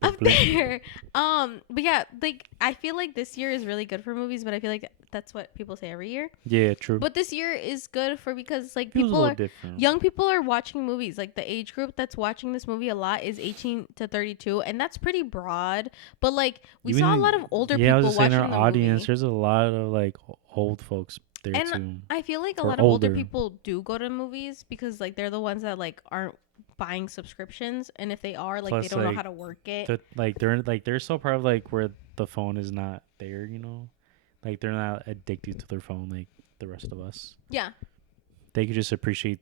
up there. But yeah, like I feel like this year is really good for movies, but I feel like that's what people say every year. Yeah, true. But this year is good for, because like people are young people are watching movies. Like the age group that's watching this movie a lot is 18 to 32, and that's pretty broad. But like we saw a lot of older people I was watching in our the audience. movie. There's a lot of like old folks there and too. I feel like a lot of older people do go to movies because like they're the ones that like aren't buying subscriptions, and if they are, like, plus, they don't know how to work it. They're so part of like where the phone is not there, you know, like they're not addicted to their phone like the rest of us. Yeah, they could just appreciate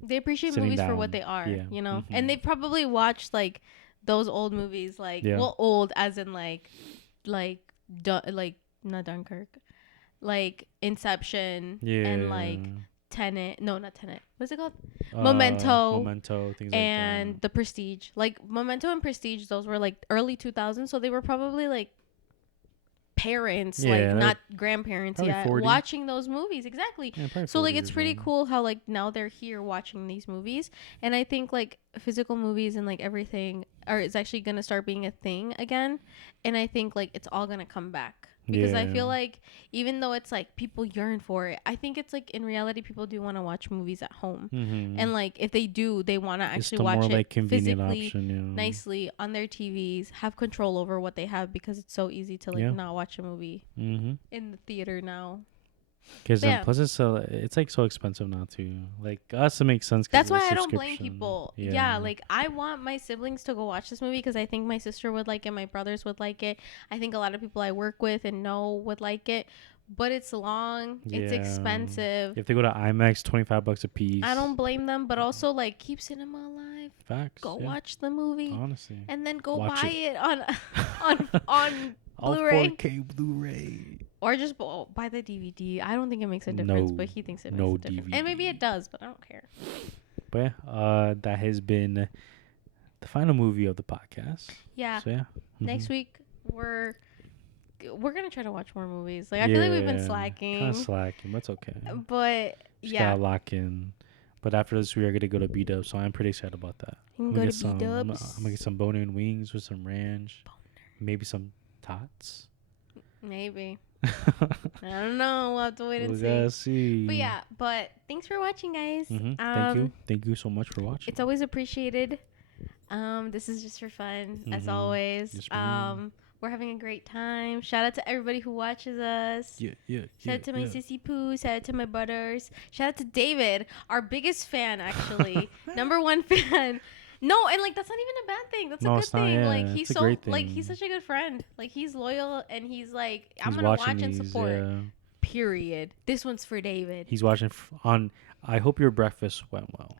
movies for what they are, you know. And they probably watched like those old movies, like well, old as in like not Dunkirk, like Inception, and like Tenet. No, not Tenet. What's it called? Memento, things and like that. The Prestige. Like Memento and Prestige, those were like early 2000s, so they were probably like parents, like not grandparents yet, 40. Watching those movies. Exactly. Yeah, so like it's pretty cool how like now they're here watching these movies, and I think like physical movies and like everything is actually gonna start being a thing again, and I think like it's all gonna come back. Because I feel like even though it's like people yearn for it, I think it's like in reality people do want to watch movies at home, and like if they do, they want to actually watch it physically, nicely on their TVs, have control over what they have, because it's so easy to like not watch a movie in the theater now. Because plus it's like so expensive now too. Like us, it makes sense. That's why I don't blame people. Yeah, like I want my siblings to go watch this movie because I think my sister would like it, my brothers would like it. I think a lot of people I work with and know would like it. But it's long. It's expensive. If they go to IMAX, $25 a piece. I don't blame them, but also like keep cinema alive. Facts. Go watch the movie. Honestly. And then go buy it on Blu-ray. 4K Blu-ray. Or just buy the DVD. I don't think it makes a difference, but he thinks it makes a difference. DVD. And maybe it does, but I don't care. But yeah, that has been the final movie of the podcast. Yeah. So yeah. Next week we're gonna try to watch more movies. Like I feel like we've been slacking. Kind of slacking. That's okay. But just gotta lock in. But after this, we are gonna go to B-Dubs, so I'm pretty excited about that. You can go to B-Dubs. I'm gonna get some bone-in wings with some ranch, maybe some tots. Maybe. I don't know. We'll have to wait and see. But yeah, thanks for watching, guys. Thank you so much for watching. It's always appreciated. This is just for fun, as always. We're We're having a great time. Shout out to everybody who watches us. Shout out to my sissy poo. Shout out to my butters. Shout out to David, our biggest fan, actually. Number one fan. No, and like that's not even a bad thing. That's a good thing. Yeah, like he's so like he's such a good friend. Like he's loyal and he's like I'm gonna watch and support. Yeah. Period. This one's for David. He's watching on. I hope your breakfast went well.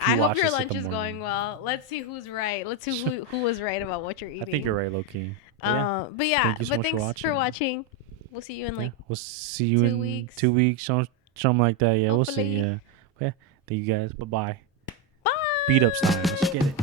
I hope your lunch is going well. Let's see who's right. Let's see who was right about what you're eating. I think you're right, Loki. But yeah, thanks for watching. We'll see you in like we'll see you in 2 weeks, something like that. Yeah, hopefully. We'll see. Yeah, thank you guys. Bye. Bye. Beat up time. Let's get it.